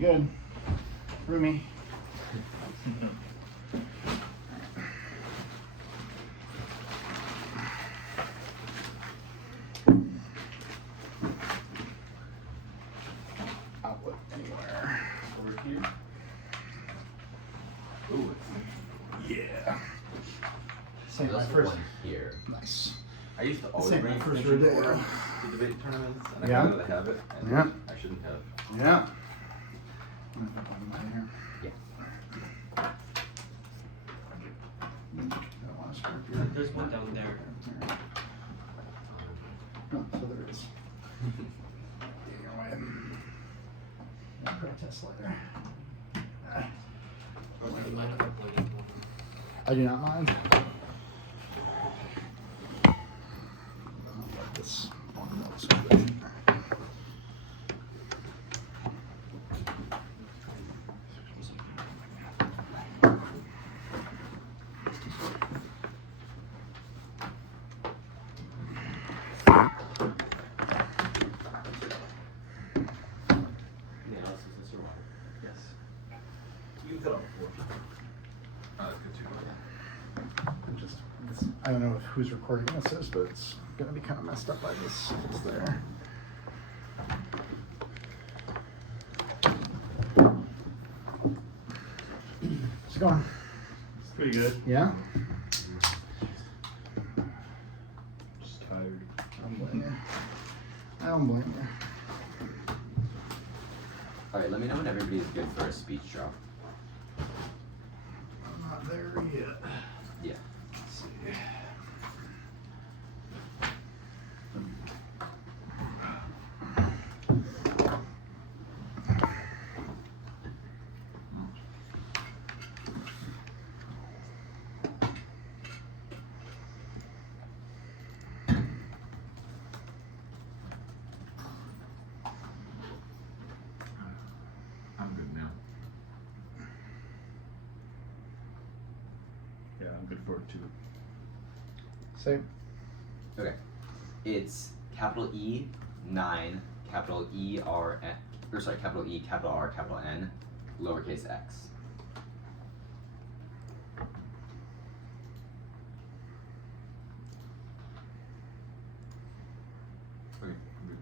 pretty good. Roomy. Outlet anywhere. Over here. Ooh. Yeah. Same There's my also first. one here. Nice. I used to always Same bring my first extension rodeo. cords to debate tournaments, and I Yeah. know that I have it, and Yeah. I shouldn't have. Yeah. I'm gonna put one in here. Yeah. Don't want to spark your- There's one down there. No, so there is. Getting away. I'll protest later. I do not mind. I don't like this one. That looks so good. Yes. You can put on the floor. That's good too. I'm just, I don't know who's recording this is, but it's gonna be kind of messed up by this. It's there. How's it going? It's pretty good. Yeah? Just tired. I don't blame you. I don't blame you. Alright, let me know when everybody's good for a speech drop. I'm not there yet. Yeah. Let's see. I'm good now. Yeah, I'm good for it too. Same. Okay. It's capital E 9, capital E R N, or sorry, capital E, capital R, capital N, lowercase x. Okay, I'm good.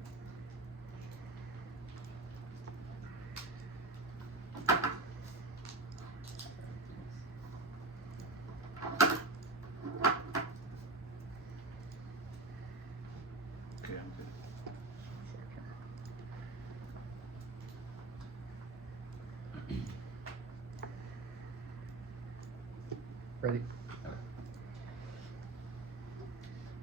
Okay, I'm good. Ready?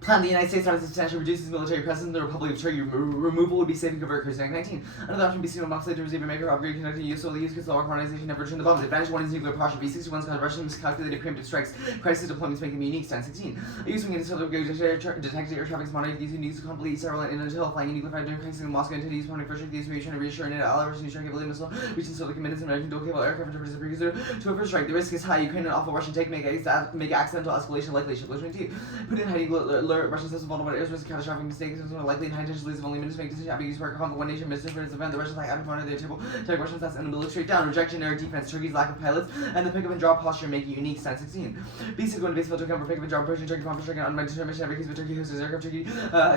Plan the United States to substantially reduce its military presence in the Republic of Turkey. Removal would be safe and convert Kurecik 19. Another option would be seen on months later receive a maker upgrade connected to use solely use because the organization never returned the bombs. Advantage 1 is nuclear posture. B-61's cause Russian miscalculated preemptive strikes. Crisis deployments make them unique. Stand 16. A use wing interstellar detected air traffic monitoring these uniques to complete several and until flying nuclear fire during crisis in Moscow entities upon first these trying to reassure NATO ally versus nuclear capability missile reaching solar committed to American dual cable aircraft interpreters precursor to a first strike. The risk is high. Ukraine and awful Russian take make accidental escalation likely. Ship 22. Put in hiding alert Russian systems vulnerable to airspace catastrophic mistakes and likely in high intention leads only minutes make decision having used for one nation mission for this event. The Russians like out of front of their table take Russians that's and look straight down. Rejection air defense. Turkey's lack of pilots and the pick up and drop posture make it unique. Stand 16. B6 going to base filter cover pick up and drop Persian Turkey conference Turkey on my determination every case with Turkey hosts aircraft Turkey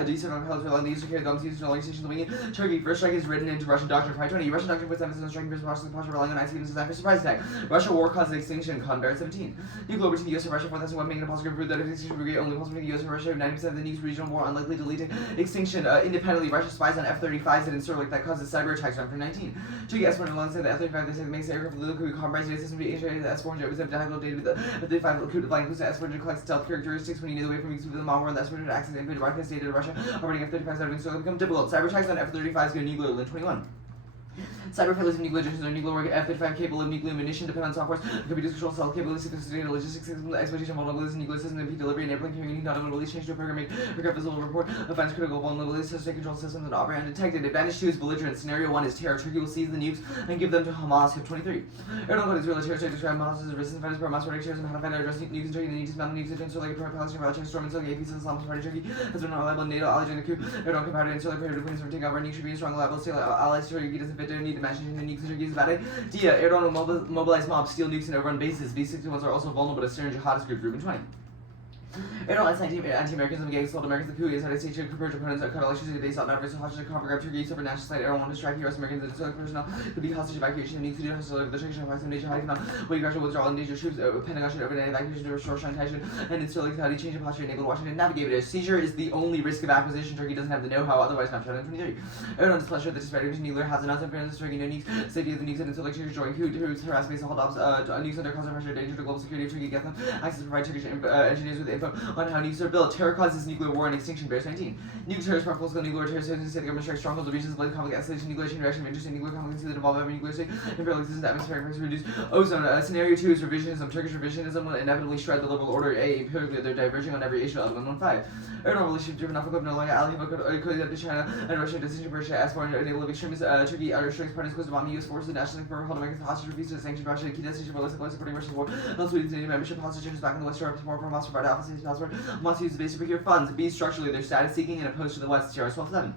decent on pilots relying the use to carry guns used to long stations winging Turkey. First strike is written into Russian doctrine. 520. Russian doctrine puts emphasis on striking first posture relying on ice even after surprise attack. Russia war causes extinction. Conbar 17. Nuclear over to the US and Russia 4,000 making a positive proof that if extinction brigade only possible to the US and Russia 90% of the nukes regional war unlikely to lead to extinction. Independently, Russia spies on F-35s and Sterling that causes cyber attacks around for 19. Turkey S-1 said the F-35 they say makes the aircraft little could compromise data system be integrated. The S-400 was a dialogue data with the F-35 could flying includes the S-400 collects stealth characteristics when you know the way from use of the malware and the S-400 access and broadcast data to Russia operating F-35s out of Sterling become difficult. Cyber attacks on F-35s go nuclear in 21. Cyber failures of nuclear agents or nuclear work F-35 capable of nuclear munition depend on software, computer control, cell capabilities, sophisticated logistics systems, exploitation vulnerabilities, nuclear systems, impede delivery, enabling community, not able to release change to a program, regard visible report, offense critical vulnerabilities, state control systems, and operate undetected. Advantage 2 is belligerent. Scenario 1 is terror. Turkey will seize the nukes and give them to Hamas. Hip 23. Erdogan is real terror state describe Hamas as a resistant fighters for Hamas running shares and how to fight address nukes in Turkey. The need to dismantle nukes against like a Palestinian military storm and Turkey. Peace and Islamist party Turkey has been reliable NATO ally during the coup. Erdogan compared to insular period of Queens from taking over. Nukes should be a strong reliable state allies to Turkey doesn't fit their need imagination the nukes in Turkey is a bad idea. Erdogan will mobilize mobs, steal nukes, and overrun bases. These 61s are also vulnerable to Syrian jihadist group Group 20. Erdogan's anti-Americanism against all Americans, the coup is United States to converge opponents of cut electricity. They sought not to hostage to grab Turkey, super national state. Erdogan wanted to strike US Americans and Israeli personnel could be hostage evacuation and needs to do hostage the Turkish and of nature high cannot wait gradual withdrawal and endanger troops. Pentagon should overnight evacuation to restore tension and Israeli society change in posture enabled Washington to navigate it. Seizure is the only risk of acquisition. Turkey doesn't have the know-how, otherwise not shut in 23. Erdogan's pleasure that disparity between nuclear has announced in Turkey no nukes, safety of the nukes and its electric joint coup to harass base hold ops nukes under constant pressure, danger to global security of Turkey, get them access to provide Turkish engineers with info on how nukes are built. Terror causes nuclear war and extinction. Bears 19. Nuclear terrorists, full-scale nuclear terrorists, state government strikes strongholds of regions, blame conflict, escalation, nuclear chain reaction, interesting nuclear conflicts that involve every nuclear state, imperial existence, atmospheric pressure, reduce ozone. Scenario 2 is revisionism. Turkish revisionism will inevitably shred the liberal order. Empirically, they're diverging on every issue. 1115. Erdogan relationship driven off of no longer ally him to China and Russia decision Russia as foreign enable of extremists. Turkey restricts parties close to bombing U.S. forces, national for hold Americans hostage, refuse to sanction Russia, key destination for less supporting Russia's war. No Sweden's membership hostages back in the West Europe support from Moscow provide offices password. Moscow uses base to procure funds. B structurally they're status seeking and opposed to the West. TRS 12-7.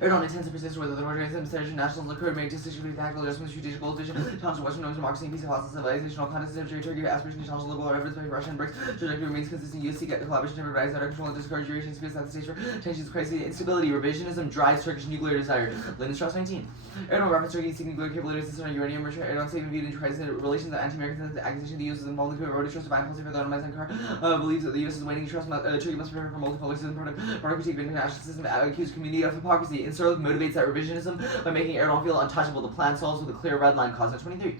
Erdogan intends to persist whether the organization of nationalism occurred, make decisions with tactical adjustments, strategic goals, vision, challenge Western norms, democracy, and peace, and hostile civilization, all contexts of Turkey, aspiration to challenge liberal evidence by Russia and BRICS, trajectory remains consistent, U.S. seek the collaboration to rise out of control and discourage Eurasian space at the stage for tensions, crisis, instability, revisionism drives Turkish nuclear desire. Lindenstrauss 19. Erdogan referenced Turkey seeking nuclear capabilities on uranium, Erdogan statement viewed in crisis relations that anti-Americans and the accusation the U.S. is involved in the road to trust divine policy for the Ottoman Ankara, believes that the U.S. is waning to trust Turkey must prepare for multipolar system, product critique of international system, accused community of hypocrisy. Insurrection motivates that revisionism by making Erdogan feel untouchable. The plan solves with a clear red line caused at 23.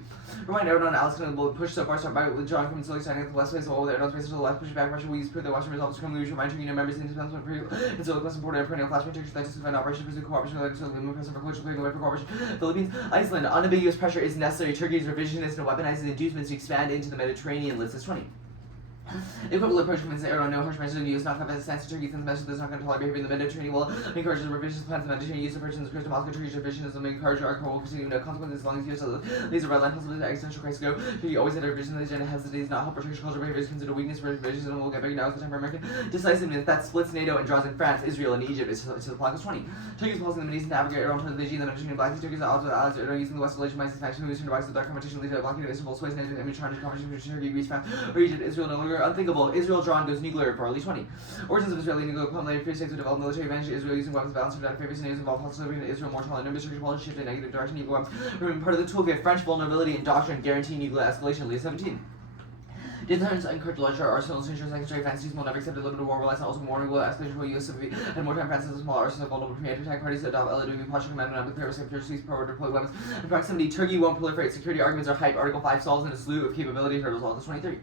Remind Erdogan and Alex will push so far, start by withdrawing from Peninsula, signing at the west place, while with Erdogan's face to the left, pushing back Russia will use proof that Washington resolves to criminally remind Turkey members in indispensable for Peninsula, most important and perennial flashpoint Turkish that to defend operation, pursue cooperation, like so the present for closure, clearing the way for cooperation. Philippines, Iceland, unambiguous pressure is necessary. Turkey's revisionist and weaponizes inducements to expand into the Mediterranean. List is 20. The equivalent approach from Erdogan, no harsh measures in the U.S. not confidence stance to Turkey since the message does not control behavior in the Mediterranean will encourage the revisionist plans of Mediterranean use of persons to Moscow. Turkish revisionism will encourage our will continue no consequences as long as U.S. leaves a red line possible to existential crisis go. Turkey always had a revisionist agenda, hesitates not help Turkish culture behavior is considered weakness for revisionism will get big now is the time for American decisiveness that splits NATO and draws in France, Israel, and Egypt is to the plot is 20. Turkey's policy in the Middle East and Africa, Erdogan turned the Mediterranean and Mediterranean Black Sea. Turkey's odds with allies Erdogan using the West to legitimize expansion moves to devise the competition leads to blocking of Istanbul, Suez, and image trying to conversation between Turkey, Greece, France, or Egypt, Israel no longer unthinkable. Israel drawn goes nuclear for early 20. Origins of Israeli nuclear weapon later free states would develop military advantage. Israel using weapons balanced to favor scenarios involve hostile living in Israel more tolerant numbers. Turkish policy shift in negative direction. Nuclear weapons remain part of the toolkit. French vulnerability and doctrine guarantee nuclear escalation. Leo 17. Deterrence encourage larger arsenals to ensure secretary fancies will never accept a limited war reliance on also warning will escalation will US and more time France has a small arsenal vulnerable to command attack parties to adopt LAW posture command and nuclear securities power deploy weapons and proximity. Turkey won't proliferate. Security arguments are hype. Article 5 solves in a slew of capability hurdles. All 23.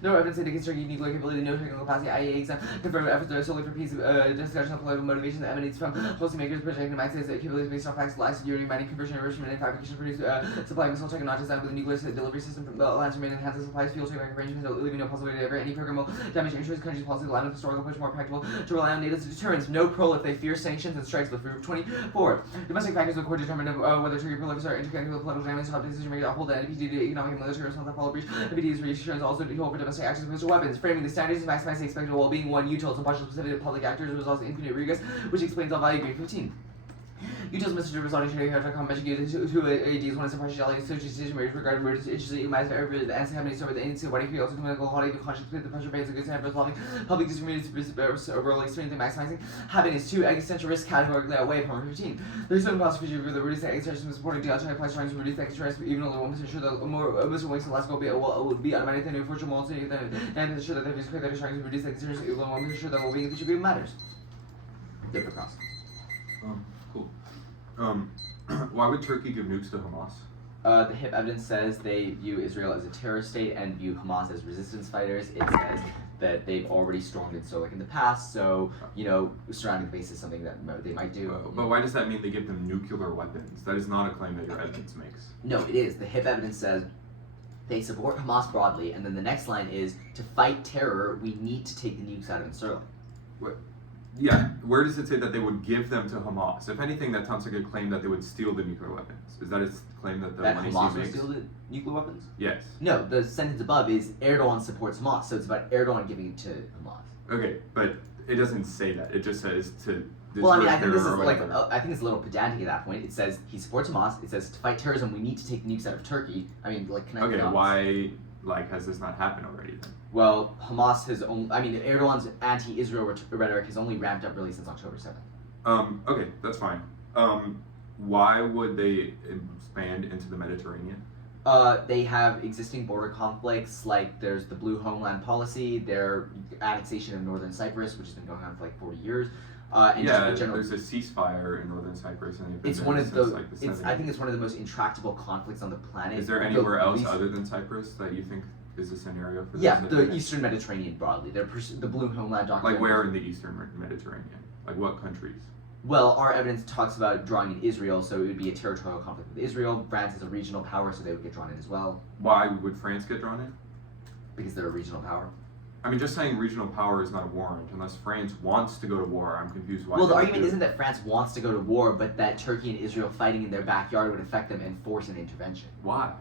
No evidence indicates Turkey nuclear capability, no technical capacity, IAEA exam, confirmed efforts are solely for peace, discussion of political motivation that emanates from policymakers projecting the maximize capabilities based on facts, lies, security, mining, conversion, enrichment, and fabrication, produce, supply missile tech, and not designed with a nuclear delivery system from the alliance remain enhances supplies, fuel take arrangements, leaving no possibility ever any program will damage interest, country's policy, line of historical approach more practical, to rely on NATO's deterrence, no Prolif, they fear sanctions and strikes with group 24. Domestic factors will court determine whether Turkey Prolifs are interconnected with political damage, top decision making uphold the NPT to economic and military response that follow breach, NPT's reassurance also to hold for domestic actions opposed to weapons. Framing the standards to maximize the expected well-being, one utils and partial specific to public actors results in infinite regress, which explains all value grade 15. Utils message resulting in trading.com mentioned you two ADs one is a partiality associated decision makers regarding murders interested you might have the answer happening over the ANC what if you also communicate holiday the conscious with the pressure base against and resolving public disagreements overall experiencing maximizing happiness 2 existential risk categorically outweigh upon 15. There's no possibility for the reduced exertion supporting the alternate price trying to reduce the exertion even though the 1% sure that more Mr. Wakes the last goal would be automatic than unfortunate multi and sure that there is clear that is trying to reduce the exertion even though 1% sure that will be in the future matters. Different cross. Cool. Why would Turkey give nukes to Hamas? The HIP evidence says they view Israel as a terrorist state and view Hamas as resistance fighters. It says that they've already stormed it so like in the past, so surrounding the base is something that they might do. But why does that mean they give them nuclear weapons? That is not a claim that your evidence makes. No, it is. The HIP evidence says they support Hamas broadly, and then the next line is to fight terror, we need to take the nukes out of Israel. Yeah, where does it say that they would give them to Hamas? If anything, that sounds like a claim that they would steal the nuclear weapons. Is that a claim that the money Hamas would makes? steal the nuclear weapons? Yes. No, the sentence above is Erdogan supports Hamas, so it's about Erdogan giving it to Hamas. Okay, but it doesn't say that. It just says to Well, I mean, I deter think this is or like, whatever. I think it's a little pedantic at that point. It says he supports Hamas. It says to fight terrorism, we need to take nukes out of Turkey. I mean, like, can I? Okay, why has this not happened already then? Well, Hamas has only. I mean, Erdogan's anti-Israel rhetoric has only ramped up really since October 7th. Okay, that's fine. Why would they expand into the Mediterranean? They have existing border conflicts, like there's the Blue Homeland Policy, their annexation of northern Cyprus, which has been going on for like 40 years. And Yeah, just general, there's a ceasefire in northern Cyprus, and they've been it's there one of since, the. like, the It's, 70s. I think it's one of the most intractable conflicts on the planet. Is there The anywhere else least- other than Cyprus that you think is a scenario for this? Yeah, in the future? Eastern Mediterranean broadly. The Blue Homeland document. Like where in the Eastern Mediterranean? Like what countries? Well, our evidence talks about drawing in Israel, so it would be a territorial conflict with Israel. France is a regional power, so they would get drawn in as well, Why would France get drawn in? because they're a regional power. I mean, just saying regional power is not a warrant. Unless France wants to go to war, I'm confused why. Well, the they would argument do it. isn't that France wants to go to war, but that Turkey and Israel fighting in their backyard would affect them and force an intervention. Why?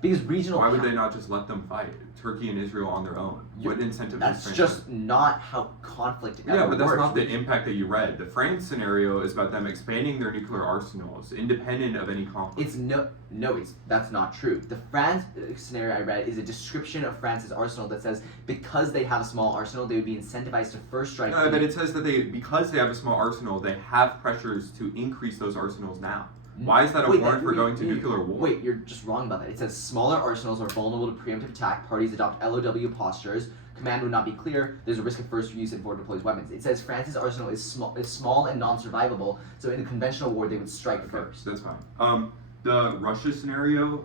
Because regional. Why would they not just let them fight? Turkey and Israel on their own. What incentive does That's France just have? not how conflict ever Yeah, but that's works. not the impact that you read. The France scenario is about them expanding their nuclear arsenals, independent of any conflict. It's that's not true. The France scenario I read is a description of France's arsenal that says because they have a small arsenal, they would be incentivized to first strike. But it says that because they have a small arsenal, they have pressures to increase those arsenals now. Why is that a warrant for going to nuclear war? Wait, you're just wrong about that. It says smaller arsenals are vulnerable to preemptive attack. Parties adopt LOW postures. Command would not be clear. There's a risk of first use and forward deploys weapons. It says France's arsenal is small and non-survivable. So in a conventional war, they would strike first. That's fine. The Russia scenario.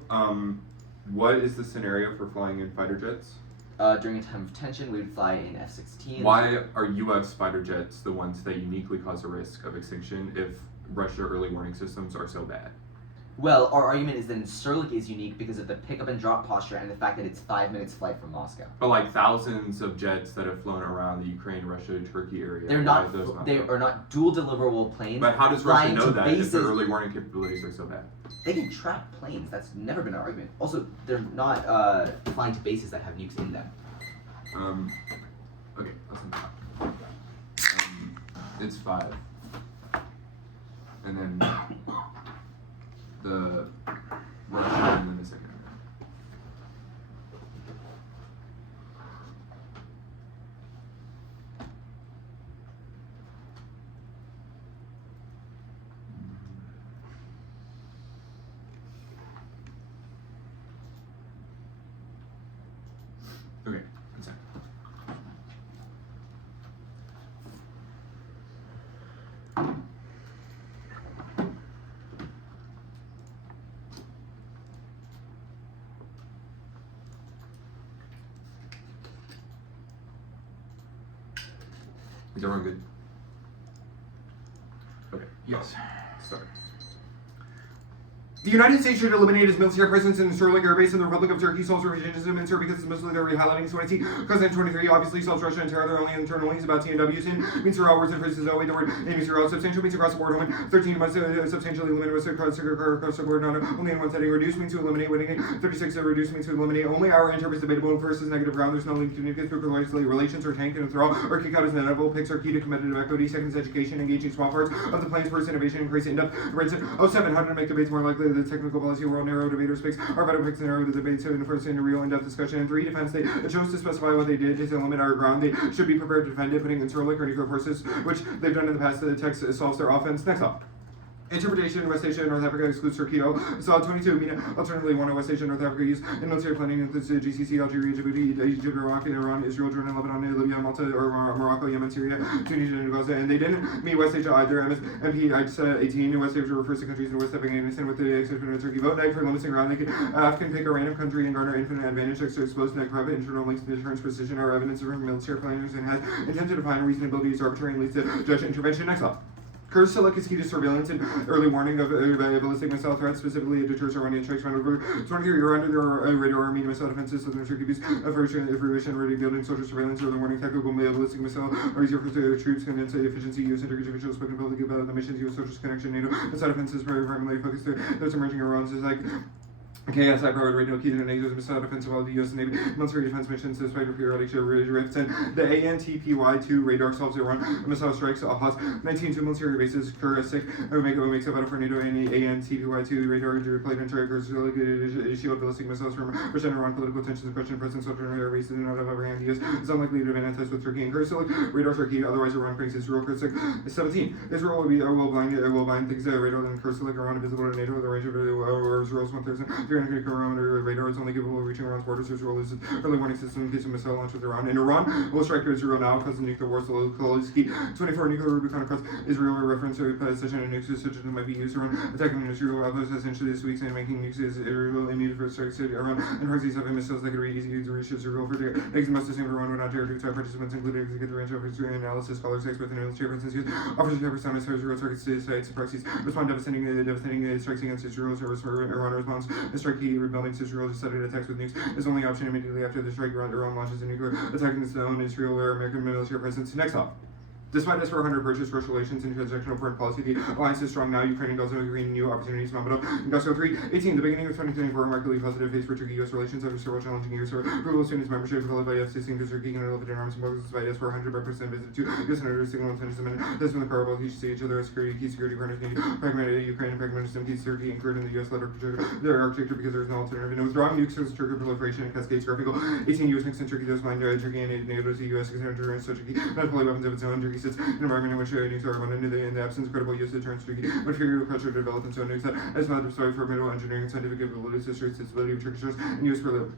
What is the scenario for flying in fighter jets? During a time of tension, we would fly in F-16. Why are U.S. fighter jets the ones that uniquely cause a risk of extinction if Russia early warning systems are so bad? Well, our argument is that Incirlik is unique because of the pick-up and drop posture and the fact that it's 5 minutes flight from Moscow. But like thousands of jets that have flown around the Ukraine, Russia, Turkey area. They're why not. are those They are not dual deliverable planes. But how does Russia flying know to that if bases. their early warning capabilities are so bad? They can track planes. That's never been our argument. Also, they're not flying to bases that have nukes in them. Okay, listen. It's 5. And then the Russian and then the second. Okay, one second. Is everyone good? Okay, yes. Start. The United States should eliminate its military presence in the Sterling Air Base in the Republic of Turkey. Solves revisionism and because it's mostly they're highlighting Swansea. President 23 obviously solves Russia and terror. They're only internally. He's about TNWs in. Means they're all words and phrases. Oh, wait, the word it means they're all substantial. Means across the board. Women 13 months substantially limited. Was across the board. Not only in one setting. Reduce means to eliminate. Winning it. 36 reduce means to eliminate. Only our interpret is debatable and first is negative ground. There's no link to nuclear relations or tank and withdrawal or kick out as inevitable. Picks are key to competitive equity. Second is education. Engaging small parts of the plans. First innovation. Increase in depth. 07. How to make debates more likely. The technical policy world narrow debaters picks are better picks narrow the debates in the first in a real in-depth discussion. And 3 defense. They chose to specify what they did to limit our ground. They should be prepared to defend it, putting in Sterling or nuclear forces, which they've done in the past. The text solves their offense. Next up. Interpretation, West Asia, North Africa excludes Turkiye. Solid 22, MENA, alternatively, one West Asia, North Africa use in military planning includes GCC, Algeria, Djibouti, Egypt, Iraq, Iran, Israel, Jordan, Lebanon, Libya, Malta, or Morocco, Yemen, Syria, Tunisia, and Gaza. And they didn't mean West Asia either. MP, I said 18, West Asia refers to countries in West Afghanistan with the exception of Turkey. Vote night for limiting ground. They can pick a random country and garner infinite advantage to expose net private internal links to deterrence precision or evidence of military planners and has intent to define reasonability as arbitrary and leads to judge intervention. Next up. Kurecik is key to surveillance and early warning of ballistic missile threats, specifically it deters Iranian strikes around over 23 you're under their radar army missile defenses, southern Turkey use fruition, ready building soldier surveillance, early warning tactical ballistic missile are easier for troops, condense efficiency, U.S. and Turkish officials spoken publicly about the missions, U.S. social connection, NATO missile defenses primarily focused there's emerging Iran's is like KSI powered radio keys and lasers, missile defensive of the U.S. Navy military defense missions despite periodic rifts, and the ANTPY-2 radar solves Iran missile strikes off 19 military bases. Kurecik makes up out for NATO and the ANTPY-2 radar deployed and trackers shield ballistic missiles from Russian Iran political tensions and question President Sultan air bases and out of overhand. The U.S. is unlikely to have been anti with Turkey and Kurecik radar Turkey. Otherwise, Iran brings Israel. Kurecik 17. Israel will blind things radar than Kurecik. Iran visible to NATO. The range of Israel's 1,000. 300 kilometer radar is only capable of reaching Iran's borders. Israel is early warning system in case of missile launch with Iran. And Iran will strike Israel now because of nuclear war. Zelensky 24 nuclear Rubicon across Israel reference to possession of nukes such as might be used. Iran attacking Israel outposts essentially this week and making nukes Israel immediate for strikes to Iran and proxies having missiles that could be easy to reach Israel for next must assume Iran would not dare to attack participants including executive branch of Israeli analysis scholars experts and military references offers to cover Israel targets to sites and proxies respond devastating strikes against Israel service for Iran response the strike rebuilding Israel decided attacks with nukes is only option immediately after the strike. Iran launches a nuclear attack against its own Israel where American military presence. Next up. Despite S-400 purchase, Russian relations, and transactional foreign policy, the alliance is strong now. Ukraine and Gaza agreeing new opportunities. Mamado, Industrial 318. The beginning of 2024, a remarkably positive phase for Turkey-U.S. relations after several challenging years. So, approval of students' membership, followed by F-16 to Turkey, and elevated arms and boxes despite S-400 represent visit to U.S. senators, signal intentions amendment. This from the car, both each see each other as key security partners, pragmatic Ukraine and pragmatism, keys Turkey, incurred in the U.S. letter their architecture because there is no alternative. And withdrawing nukes as Turkey proliferation and cascades graphical. 18 U.S. mixed in Turkey, those blind Turkey and NATO to U.S. considered so Turkey not fully weapons of its own. Turkey sits in an environment in which nukes are abundant in the absence of credible use of turns Turkey, but fear pressure to develop its own nukes as not sorry for middle engineering and scientific capabilities to strengthen the stability of Turkish forces and use for the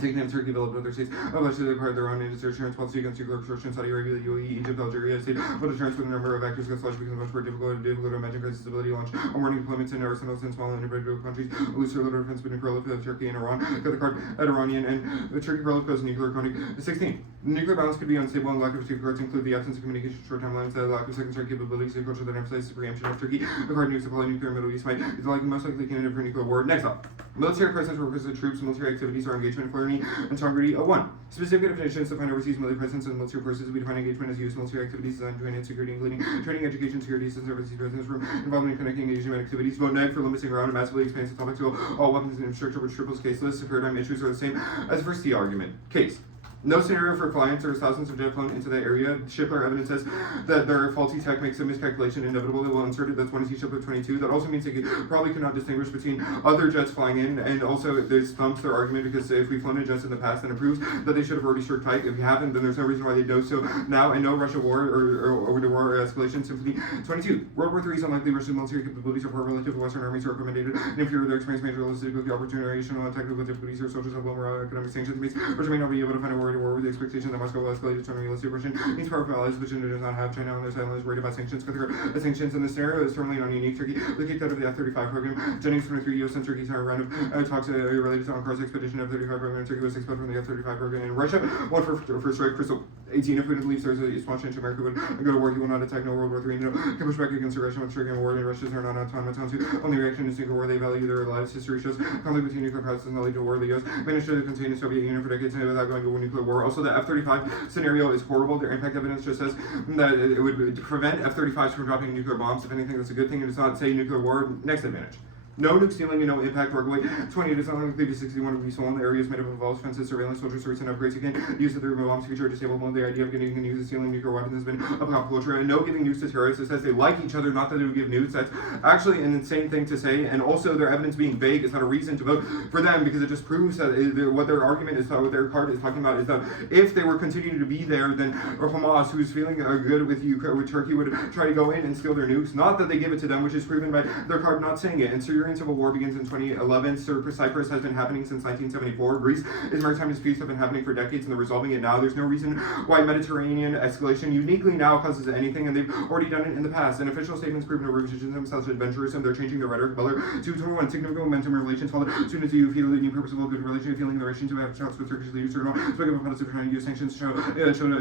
taking them Turkey developed other states, allegedly acquired their own industry insurance policy against nuclear extortion, Saudi Arabia, the UAE, Egypt, Algeria, state, but deterrence with a number of actors against launch becomes much more difficult to imagine crisis stability launch, unwarning deployments in arsenals in small and individual countries, a looser little defense between Prolif, Turkey and Iran, got the card at Iranian and the Turkey Prolif goes nuclear economy. 16. The nuclear balance could be unstable and lack of safeguards include the absence of communication, short timelines, the lack of secondary capabilities, a culture that emphasizes preemption of Turkey, acquired nuke supply, nuclear Middle East might is the most likely candidate for nuclear war. Next up. Military presence represents troops, military activities or engagement, clarity, and targeting. 1. Specific definitions define overseas military presence and military forces. We define engagement as use military activities designed to enhance security, including training, education, security, assistance, overseas presence, involvement in connecting engagement activities. Vote neg for limiting around and massively expansive topic to all weapons and infrastructure, which triples case lists. The paradigm issues are the same as the first T argument. Case. No scenario for clients or thousands of jet flown into the area. Shipper evidence says that their faulty tech makes a miscalculation inevitable. They will insert it. That's 1 Shipper 22. That also means they probably cannot distinguish between other jets flying in, and also this thumps their argument because if we've flown in jets in the past, then it proves that they should have already struck pike. If you haven't, then there's no reason why they do so now, and no Russia war or the war escalation. Symphony 22. World War III is unlikely. Russian military capabilities are poor relative to Western armies are accommodated, and if you're their experience major realistic with the opportunity, technical difficulties or soldiers have low moral economic sanctions based, Russia may not be able to find a war with the expectation that Moscow will escalate its realistic version. These powerful allies, which does not have China on their side, is worried about sanctions. The sanctions in this scenario is certainly not unique. Turkey was kicked out of the F-35 program. Jennings 23 U.S. and Turkey's round of talks related to Ankar's expedition F-35 program. Turkey was expelled from the F-35 program in Russia. One for strike. Crystal 18. If Putin believes there's a small chance America would go to war, he will not attack. No World War III. No can push back against aggression with Turkey and war. And Russians are not autonomous. Only reaction is nuclear war. They value their lives. History shows conflict between nuclear powers does not lead to war. The U.S. managed to contain the Soviet Union for decades without going to a nuclear war. Also, the F-35 scenario is horrible. Their impact evidence just says that it would prevent F-35s from dropping nuclear bombs. If anything, that's a good thing. It does not say nuclear war. Next advantage. No nuke stealing and no impact workaway. 20. It is unlikely to 61 would be stolen. The areas made up of walls, fences, surveillance, soldier sorts, and upgrades again. Use of the remote bombs feature disabled. The idea of getting and using stealing nuclear weapons has been a pop culture. And no giving nukes to terrorists. It says they like each other, not that they would give nukes. That's actually an insane thing to say. And also their evidence being vague is not a reason to vote for them because it just proves that what their argument is, what their card is talking about is that if they were continuing to be there, then Hamas, who's feeling good with Turkey, would try to go in and steal their nukes. Not that they give it to them, which is proven by their card not saying it. And Syrian civil war begins in 2011. Cyprus has been happening since 1974. Greece is maritime disputes have been happening for decades, and they're resolving it now. There's no reason why Mediterranean escalation uniquely now causes anything, and they've already done it in the past. And official statements prove no revisions themselves adventurism. They're changing their rhetoric. Butler 221 significant momentum in relations. Followed soon as you feel the new purposeful good relationship, feeling the relation to have talks with Turkish leaders. Speaking of policy trying to use sanctions to show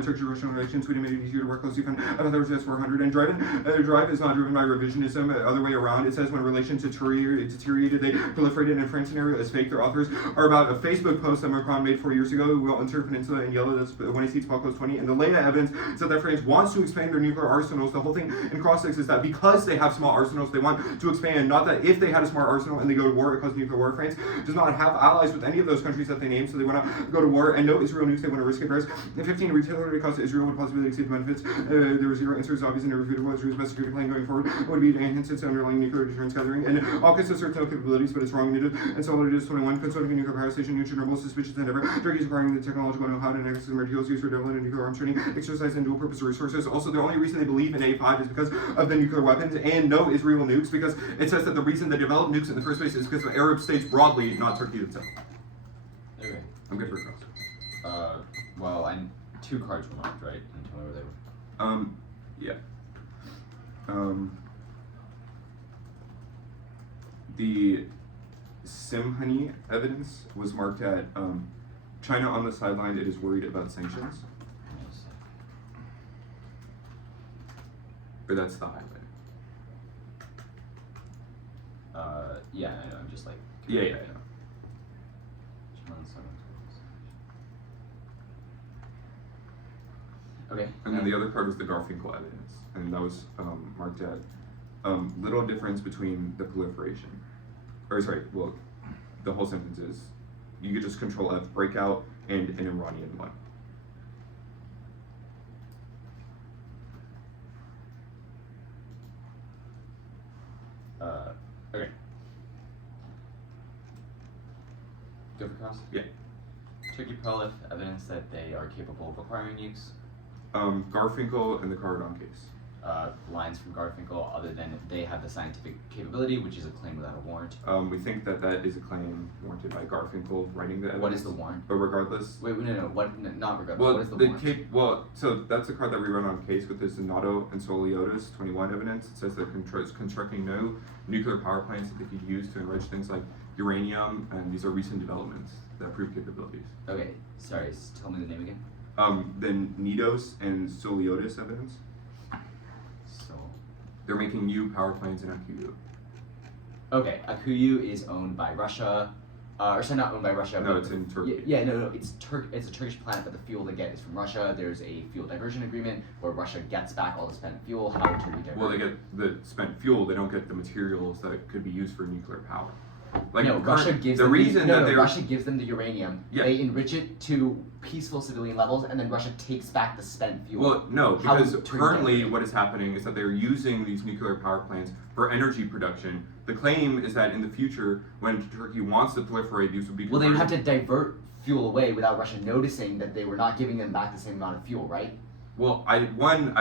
Turkish-Russian relations. Sweden made it easier to work closely. I thought there was just 400. And drive is not driven by revisionism. Other way around. It says when relation to Turkey deteriorated, they proliferated, and France scenario is fake. Their authors are about a Facebook post that Macron made 4 years ago. We'll insert Peninsula in yellow, that's when he seats Octos 20. And the Lena evidence said that France wants to expand their nuclear arsenals. The whole thing in cross-sticks is that because they have small arsenals, they want to expand. Not that if they had a smart arsenal and they go to war, it causes nuclear war. France does not have allies with any of those countries that they name, so they want to go to war. And no Israel nukes, they want to risk adverse. And 15, retaliatory cost to Israel would possibly exceed the benefits. There were 0 answers, obvious and irrefutable. Israel's best security plan going forward would be to enhance its underlying nuclear deterrence gathering. And AUKUS asserts no capabilities, but it's wrong. And Solidus 21, constructing a nuclear power station, new Chernobyl, suspicious endeavor. Turkey is acquiring the technological know-how to nexus materials used for developing nuclear arms training, exercise and dual purpose resources. Also, the only reason they believe in A5 is because of the nuclear weapons, and no Israel nukes, because it says that the reason they developed nukes in the first place is because of Arab states broadly, not Turkey itself. Okay. I'm good for cross. Well, and 2 cards were marked, right? Can you tell me where they were? Yeah. The Simhani evidence was marked at China on the sideline. It is worried about sanctions. Or that's the highlight. Yeah, I know. I'm just like. Yeah. Okay. And then the other card was the Garfinkel evidence, and that was marked at little difference between the proliferation. Or sorry, well, the whole sentence is you could just control F, breakout, and an Iranian one. Okay. Go for cross? Yeah. Turkey Prolif evidence that they are capable of acquiring nukes. Garfinkel and the Cardon case. Lines from Garfinkel, other than they have the scientific capability, which is a claim without a warrant. We think that that is a claim warranted by Garfinkel writing the evidence. What is the warrant? But regardless. Wait, no, what? Not regardless. Well, what is the warrant? So that's the card that we run on case with the Zanato and Soliotis 21 evidence. It says that constructing no nuclear power plants that they could use to enrich things like uranium, and these are recent developments that prove capabilities. Okay, sorry. Tell me the name again. Then Nidos and Soliotis evidence. So. They're making new power plants in Akuyu. Okay, Akuyu is owned by Russia. Or sorry, not owned by Russia. No, but it's in Turkey. No, it's a Turkish plant, but the fuel they get is from Russia. There's a fuel diversion agreement where Russia gets back all the spent fuel. How would Turkey divert? Well, they get the spent fuel. They don't get the materials that could be used for nuclear power. Like no, Russia gives the them reason no, that no, Russia gives them the uranium. Yeah. They enrich it to peaceful civilian levels, and then Russia takes back the spent fuel. Well, no, How because would Turkey currently divert it? what is happening is that they're using these nuclear power plants for energy production. The claim is that in the future, when Turkey wants to proliferate, these would be Well, they would have converted- to divert fuel away without Russia noticing that they were not giving them back the same amount of fuel, right? Well, I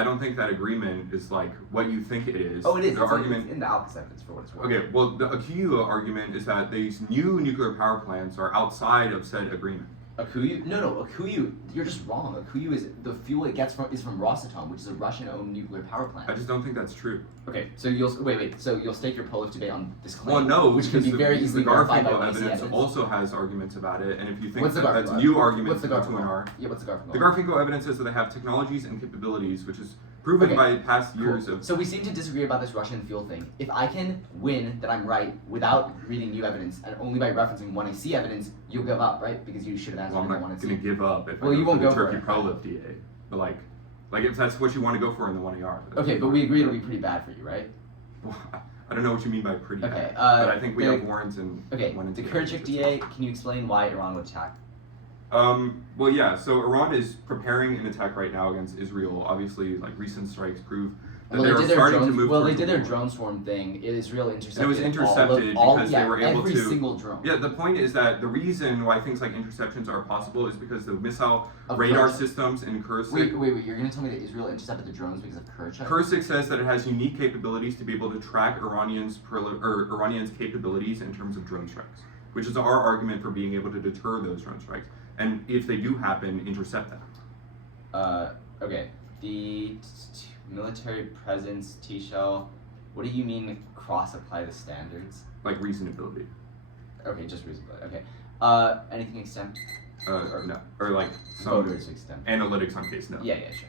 don't think that agreement is like what you think it is. Oh, it is. The It's argument. in the AUKUS evidence for what it's worth. Okay, well, the Akuyu argument is that these new nuclear power plants are outside of said agreement. Akuyu? No, Akuyu. You're just wrong. Akuyu is the fuel it gets from Rosatom, which is a Russian-owned nuclear power plant. I just don't think that's true. Okay, so you'll wait. So you'll stake your Polish debate on this claim? Well, no, which can be because very the easily verified by Garfinkel evidence. evidence also has arguments about it, and if you think What's the that that's Garfinkel? new arguments What's the about Garfinkel? 2NR, Yeah, what's the Garfinkel? the Garfinkel evidence says that they have technologies and capabilities, which is proven Okay, by past years Cool. of. So we seem to disagree about this Russian fuel thing. If I can win that I'm right without reading new evidence and only by referencing 1AC evidence, you'll give up, right? Because you should have answered Well, I'm in not 1AC. going to give up if Well, I you go won't for the go for Turkey it. Prolif DA, but like if that's what you want to go for in the 1AR. that's Okay, but fine. we agree it'll be pretty bad for you, right? Well, I don't know what you mean by pretty Okay, bad, but I think we the- have warrants and Okay, one and the two Kurecik evidence. DA, can you explain why Iran would attack? Well, yeah. So Iran is preparing an attack right now against Israel. Obviously, like recent strikes prove that Well, they they are did their starting drone. to move. Well, they towards did a their war. drone swarm thing. Israel intercepted. And it was intercepted because they were able every to. single drone. Yeah, the point is that the reason why things like interceptions are possible is because the missile Of radar Kurecik. systems in Kurecik. Wait, you're gonna tell me that Israel intercepted the drones because of Kurecik? Kurecik says that it has unique capabilities to be able to track Iranians' capabilities in terms of drone strikes, which is our argument for being able to deter those drone strikes, and if they do happen, intercept them. Okay. The military presence T-shell. What do you mean cross-apply the standards? Like reasonability. Okay, just reasonably. Okay. Anything extent? No, or like some Voters extent. analytics on case no. Yeah, sure.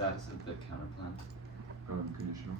status of the counter plan? Conditional.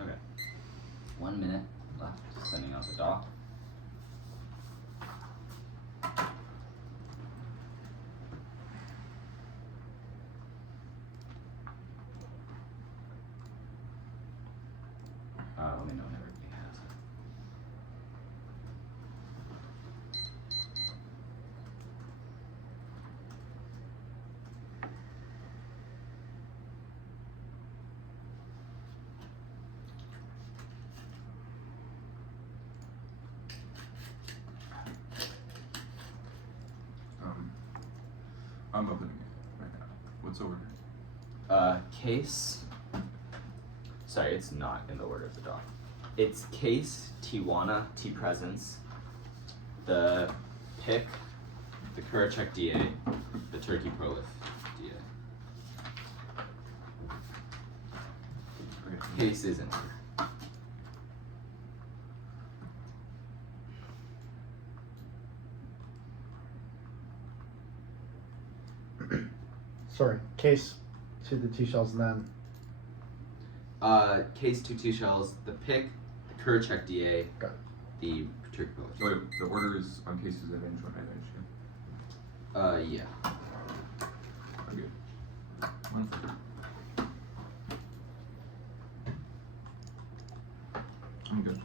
Okay. 1 minute left. Sending out the doc. Let me know when everybody has it. I'm opening it right now. What's the order? Case. Sorry, it's not in the order of the doc. It's case, T-WANA, T-presence, the PIC, the Kurecik DA, the Turkey Prolif DA. Okay. Case isn't. Sorry, case to the 2 shells and then Case 2 T-shells, the PIC, the Kurecik DA, got it. the Turkey Prolif. So wait, the order is on cases that end when I understand. Yeah. I'm good. I'm good.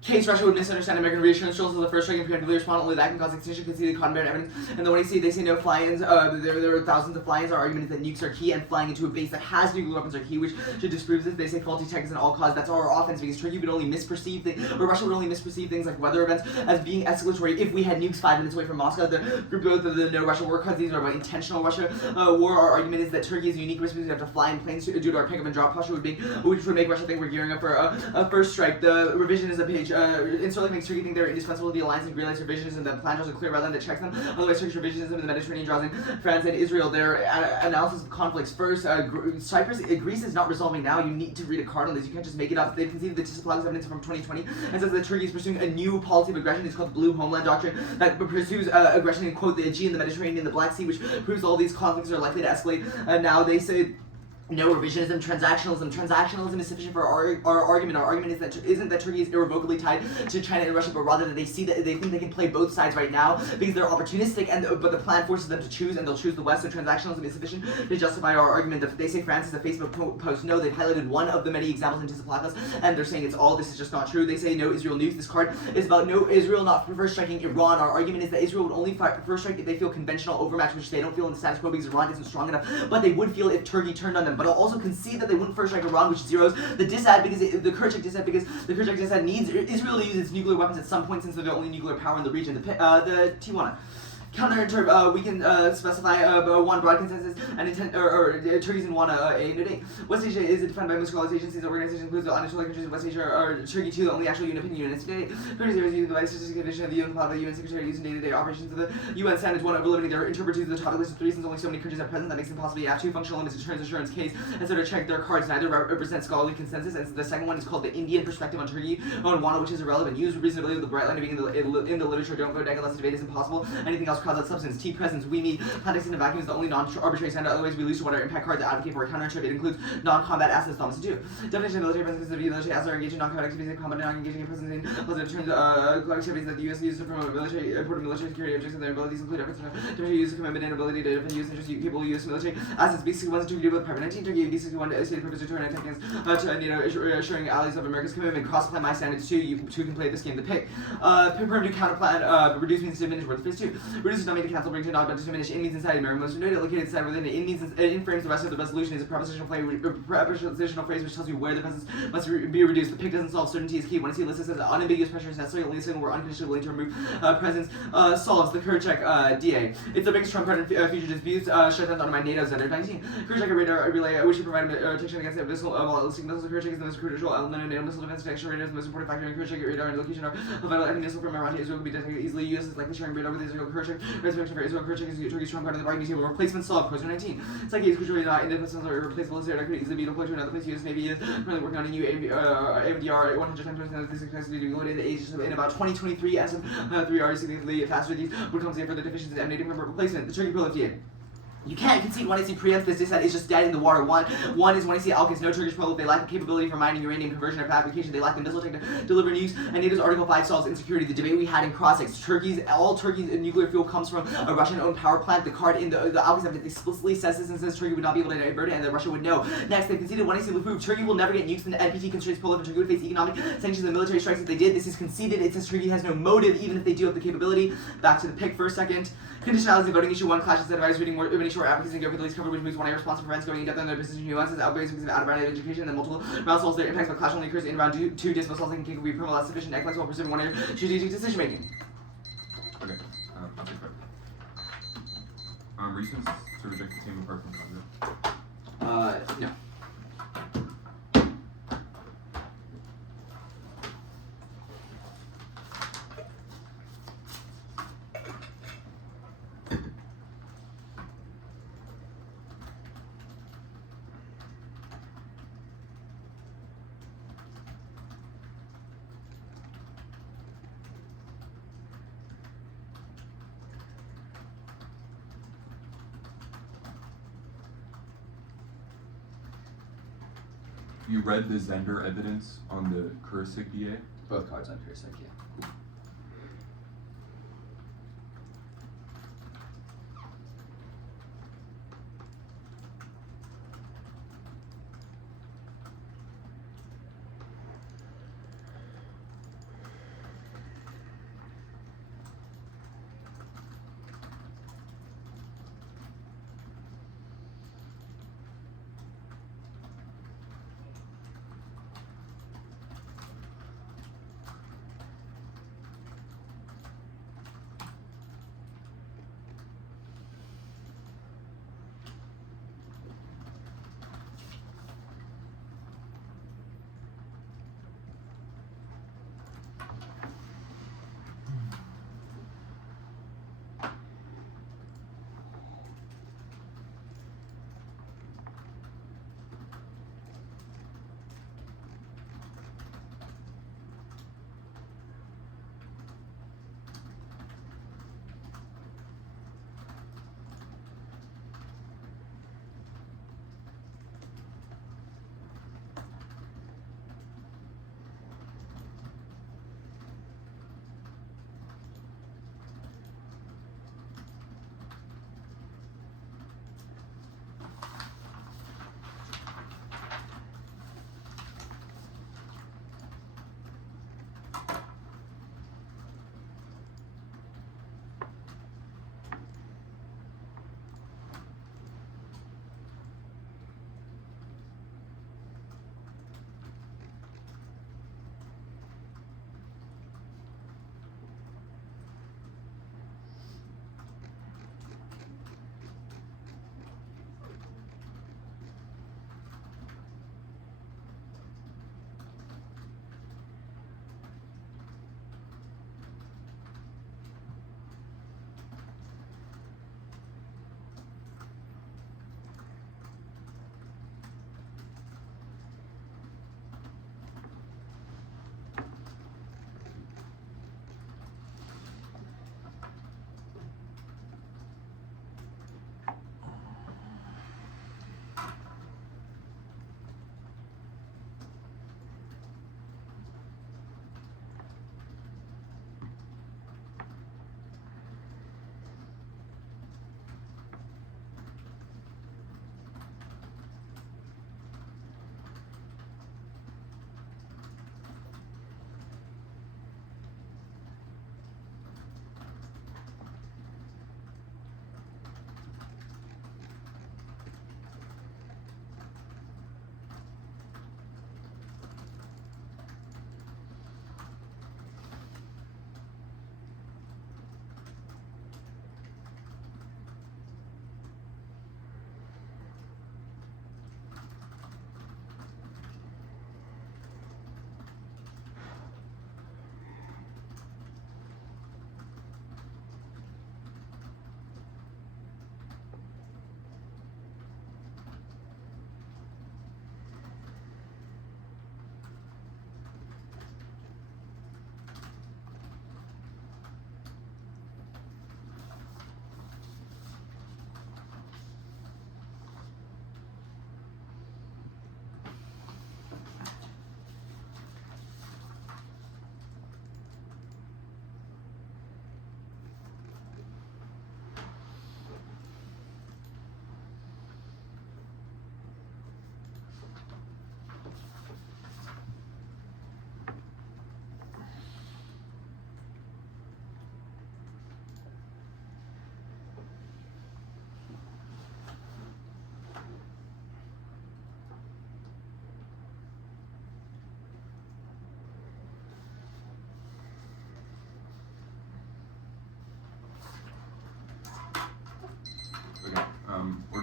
Case Russia would misunderstand American reassurance drills as the first strike and preemptively respond. Only that can cause extinction. Conceded cotton bearing evidence. And then when they say no fly-ins, there are thousands of fly-ins. Our argument is that nukes are key, and flying into a base that has nuclear weapons are key, which should disprove this. They say faulty tech is an all-cause. That's our offense, because Turkey would only misperceive things, or Russia would only misperceive things like weather events as being escalatory if we had nukes 5 minutes away from Moscow. The group of the no Russia war cause these are about intentional Russia war. Our argument is that Turkey is a unique risk because we have to fly in planes due to our pick up and drop posture, which would make Russia think we're gearing up for a first strike. The revision is a page. Insulting makes Turkey think they're indispensable to the alliance and greenlights revisions, and then plan draws a clear red line that checks them. Otherwise, Turkish revisionism in the Mediterranean draws in France and Israel. Their analysis of conflicts first. Cyprus, Greece is not resolving now. You need to read a card on this. You can't just make it up. They've conceded the Tisopoulos evidence from 2020 and says that Turkey is pursuing a new policy of aggression. It's called the Blue Homeland Doctrine that pursues aggression in, quote, the Aegean, the Mediterranean, the Black Sea, which proves all these conflicts are likely to escalate. Now they say No revisionism, transactionalism. Transactionalism is sufficient for our argument. Our argument is that isn't that Turkey is irrevocably tied to China and Russia, but rather that they see that they think they can play both sides right now because they're opportunistic, but the plan forces them to choose, and they'll choose the West. So transactionalism is sufficient to justify our argument. That they say France is a Facebook post. No, they've highlighted one of the many examples in Tisplakas, and they're saying it's all. This is just not true. They say no Israel news. This card is about no Israel not first striking Iran. Our argument is that Israel would only first strike if they feel conventional overmatch, which they don't feel in the status quo because Iran isn't strong enough. But they would feel if Turkey turned on them. But I'll also concede that they wouldn't first strike Iran, which zeros the disad because the Kurecik disad needs Israel to use its nuclear weapons at some point since they're the only nuclear power in the region. The T-WANA. Counter we can specify one broad consensus and intent or Turkey's in WANA a new date. West Asia is defined by most agencies. The organization includes the uninsular countries of West Asia or Turkey too, the only actual UN opinion units today. Countries are using the vice condition of the UN the UN Secretary using day-to-day operations of the UN standards. One overlimiting their interpreters to the topic list of 3 since only so many countries are present that makes them possibly have 2 functional limits to terms assurance case and so to check their cards. Neither represent scholarly consensus, and the second one is called the Indian perspective on Turkey on WANA, which is irrelevant. Use reasonability with the bright line of being in the literature. Don't vote unless the debate is impossible. Anything else crowds out substance. Presence, we meet context in a vacuum is the only non-arbitrary standard, otherwise we lose to what our impact cards advocate for a counter-trip. It includes non-combat assets, Thomas 2. Definition of military presence is the military assets are engaging in non-combat activities and combat non-engaging in presence in positive terms activities that the U.S. uses to promote military security objectives and their abilities include efforts to use commitment and ability to defend U.S. interests, capable U.S. military assets. B61 to do with Private 19 Turkey, B61 stated purpose to turn attack against assuring allies of America's commitment. Cross-apply my standards 2. You 2 can play this game. The pick. Permanent counterplan. Reduce means to diminish. Worth phase 2. Reduce does not mean to cancel, bring to not, but to diminish. In means inside American most noted located inside within it. In means in frames the rest of the resolution is a prepositional phrase which tells you where the presence must be reduced. The pick doesn't solve. Certainty is key. When I see a list that says unambiguous pressure is necessary, only assume we're unconditionally willing to remove presence. Solves the Kurecik DA. It's the biggest trump card in future disputes. Shut down on my NATO Zender 19. Kurecik radar relay which provide protection against missile missiles. The Kurecik is the most crucial element of NATO missile defense. Protection radar is the most important factor in Kurecik radar and location of a vital enemy missile from Iran to Israel can be detected easily. U.S. is likely sharing radar with Israel. Kurecik resurrection for Israel. Kurecik is Turkey's trump card in the bargaining table. Replacement solved. Question 19. It's like it's crucially not independent or replaceable. So that could easily be deployed to another place. U.S. Navy is currently working on a new AMDR 100 times this capacity to be loaded in the age in about 2023 as of 3R significantly faster. These would compensate for the deficiencies emanating from replacement. The Turkey Prolif DA. You can't concede when I see preempt this disad is just dead in the water. One is when I see Alkis, no Turkish Prolif, they lack the capability for mining uranium conversion or fabrication, they lack the missile tech to deliver news, and NATO's Article 5 solves insecurity. The debate we had in Crossix, all Turkey's nuclear fuel comes from a Russian-owned power plant. The card in the Alkis evidence explicitly says this and says Turkey would not be able to divert it and that Russia would know. Next, they conceded when I see Lafou, Turkey will never get nukes and the NPT constraints Prolif and Turkey would face economic sanctions and military strikes if they did. This is conceded. It says Turkey has no motive even if they do have the capability. Back to the pick for a second. Conditionality voting issue 1 clashes that advise reading many short advocacy and go for the least covered, which moves one response prevents going in depth on their position nuances, outbreaks because of out-of-round education, and then multiple round solves their impacts, but clash only occurs in round 2 dismal solves and can be proven less sufficient, act flexible, preserving one strategic decision making. Okay, that's a quick. Reasons to reject the team apart from conduct? No. You read the Zender evidence on the Kurecik DA? Both cards on Kurecik, yeah.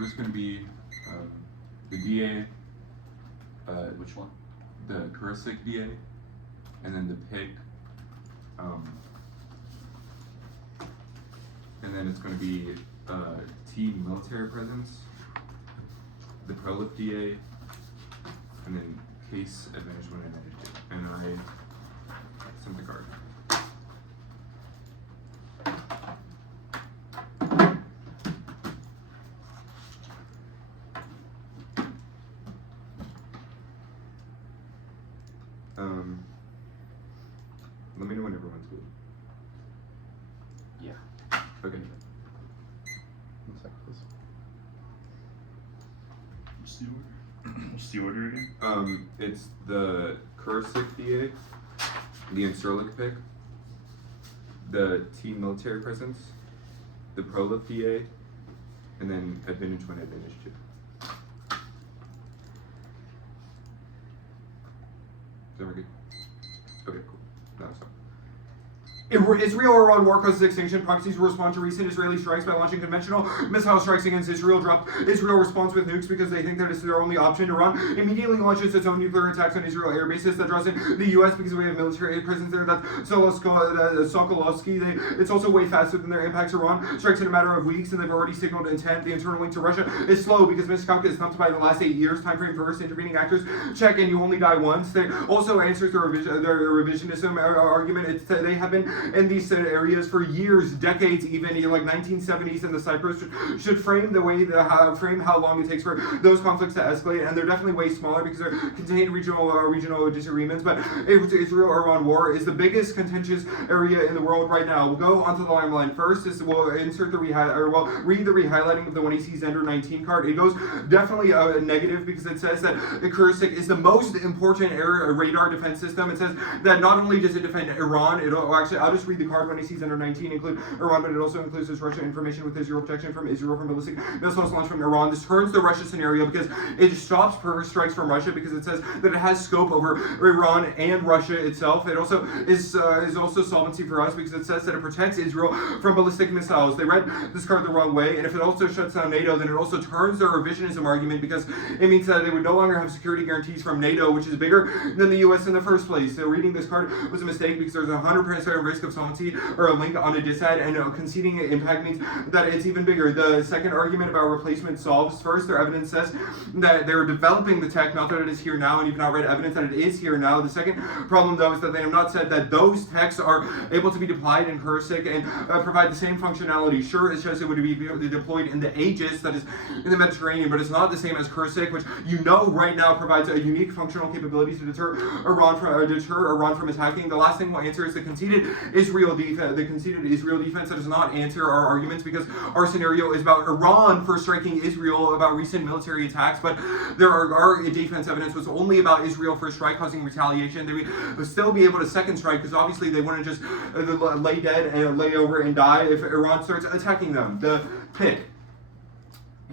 first going to be the DA. Which one? The Kurecik DA, and then the PIC. And then it's going to be T military presence, the Prolif DA, and then case advantage when advantage. And I sent the card. Let me know when everyone's good. Yeah. Okay. One second, please. What's the order again? It's the Kurecik DA, the Insurlic PIC, the T military presence, the Prolif DA, and then advantage one, advantage two. Is that good? Okay, cool. That's fine. Israel-Iran war causes extinction. Proxies will respond to recent Israeli strikes by launching conventional missile strikes against Israel. Israel responds with nukes because they think that it's their only option. Iran immediately launches its own nuclear attacks on Israel air bases. That draws in the U.S. because we have military presence there. That's Sokolovsky. It's also way faster than their impacts. Iran strikes in a matter of weeks, and they've already signaled intent. The internal link to Russia is slow because miscalculation is thumped by the last 8 years. Time frame for first intervening actors. Check, and you only die once. They also answers their revisionism argument. They have been in these areas for years, decades, even like 1970s, and the Cyprus should frame the way frame how long it takes for those conflicts to escalate, and they're definitely way smaller because they're contained regional disagreements. But Israel-Iran war is the biggest contentious area in the world right now. We'll go onto the timeline first. We'll insert the read the re-highlighting of the 1AC Zender 19 card. It goes definitely negative because it says that the Kurecik is the most important radar defense system. It says that not only does it defend Iran, I'll just read the card when he sees under 19 include Iran, but it also includes this Russia information with Israel protection from Israel from ballistic missiles launched from Iran. This turns the Russia scenario because it stops strikes from Russia because it says that it has scope over Iran and Russia itself. It also is also solvency for us because it says that it protects Israel from ballistic missiles. They read this card the wrong way, and if it also shuts down NATO, then it also turns their revisionism argument because it means that they would no longer have security guarantees from NATO, which is bigger than the U.S. in the first place. So reading this card was a mistake because there's a 100% risk of solvency or a link on a disad, and conceding impact means that it's even bigger. The second argument about replacement solves. First, their evidence says that they're developing the tech, not that it is here now, and you've not read evidence that it is here now. The second problem, though, is that they have not said that those techs are able to be deployed in Kurecik and provide the same functionality. Sure, it says it would be deployed in the Aegis, that is in the Mediterranean, but it's not the same as Kurecik, which you know right now provides a unique functional capability to deter Iran from attacking. The last thing we'll answer is the conceded Israel defense that does not answer our arguments because our scenario is about Iran first striking Israel about recent military attacks, but our defense evidence was only about Israel first strike causing retaliation. They would still be able to second strike because obviously they wouldn't just lay dead and lay over and die if Iran starts attacking them. The PIC.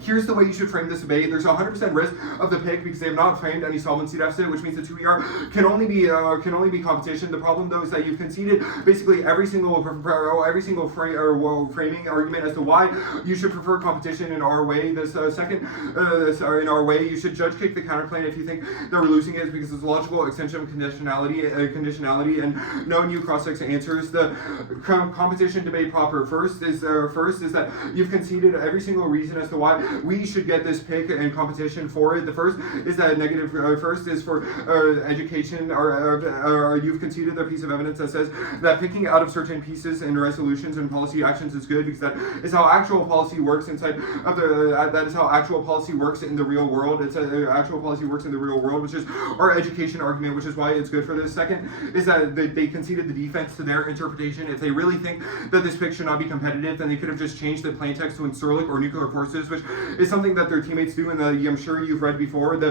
Here's the way you should frame this debate. There's 100% risk of the PIC because they have not framed any solvency deficit, which means the 2ER can only be competition. The problem, though, is that you've conceded basically every single framing argument as to why you should prefer competition in our way. In our way, you should judge kick the counterclaim if you think they're losing it because it's a logical extension of conditionality and no new cross-sex answers. The competition debate proper first is that you've conceded every single reason as to why we should get this PIC and competition for it. The first is that negative. First is for education. Or you've conceded the piece of evidence that says that picking out of certain pieces and resolutions and policy actions is good because that is how actual policy works inside of the. That is how actual policy works in the real world. It's actual policy works in the real world, which is our education argument, which is why it's good for this. Second is that they conceded the defense to their interpretation. If they really think that this PIC should not be competitive, then they could have just changed the plain text to Insurlic or nuclear forces, which is something that their teammates do, and I'm sure you've read before.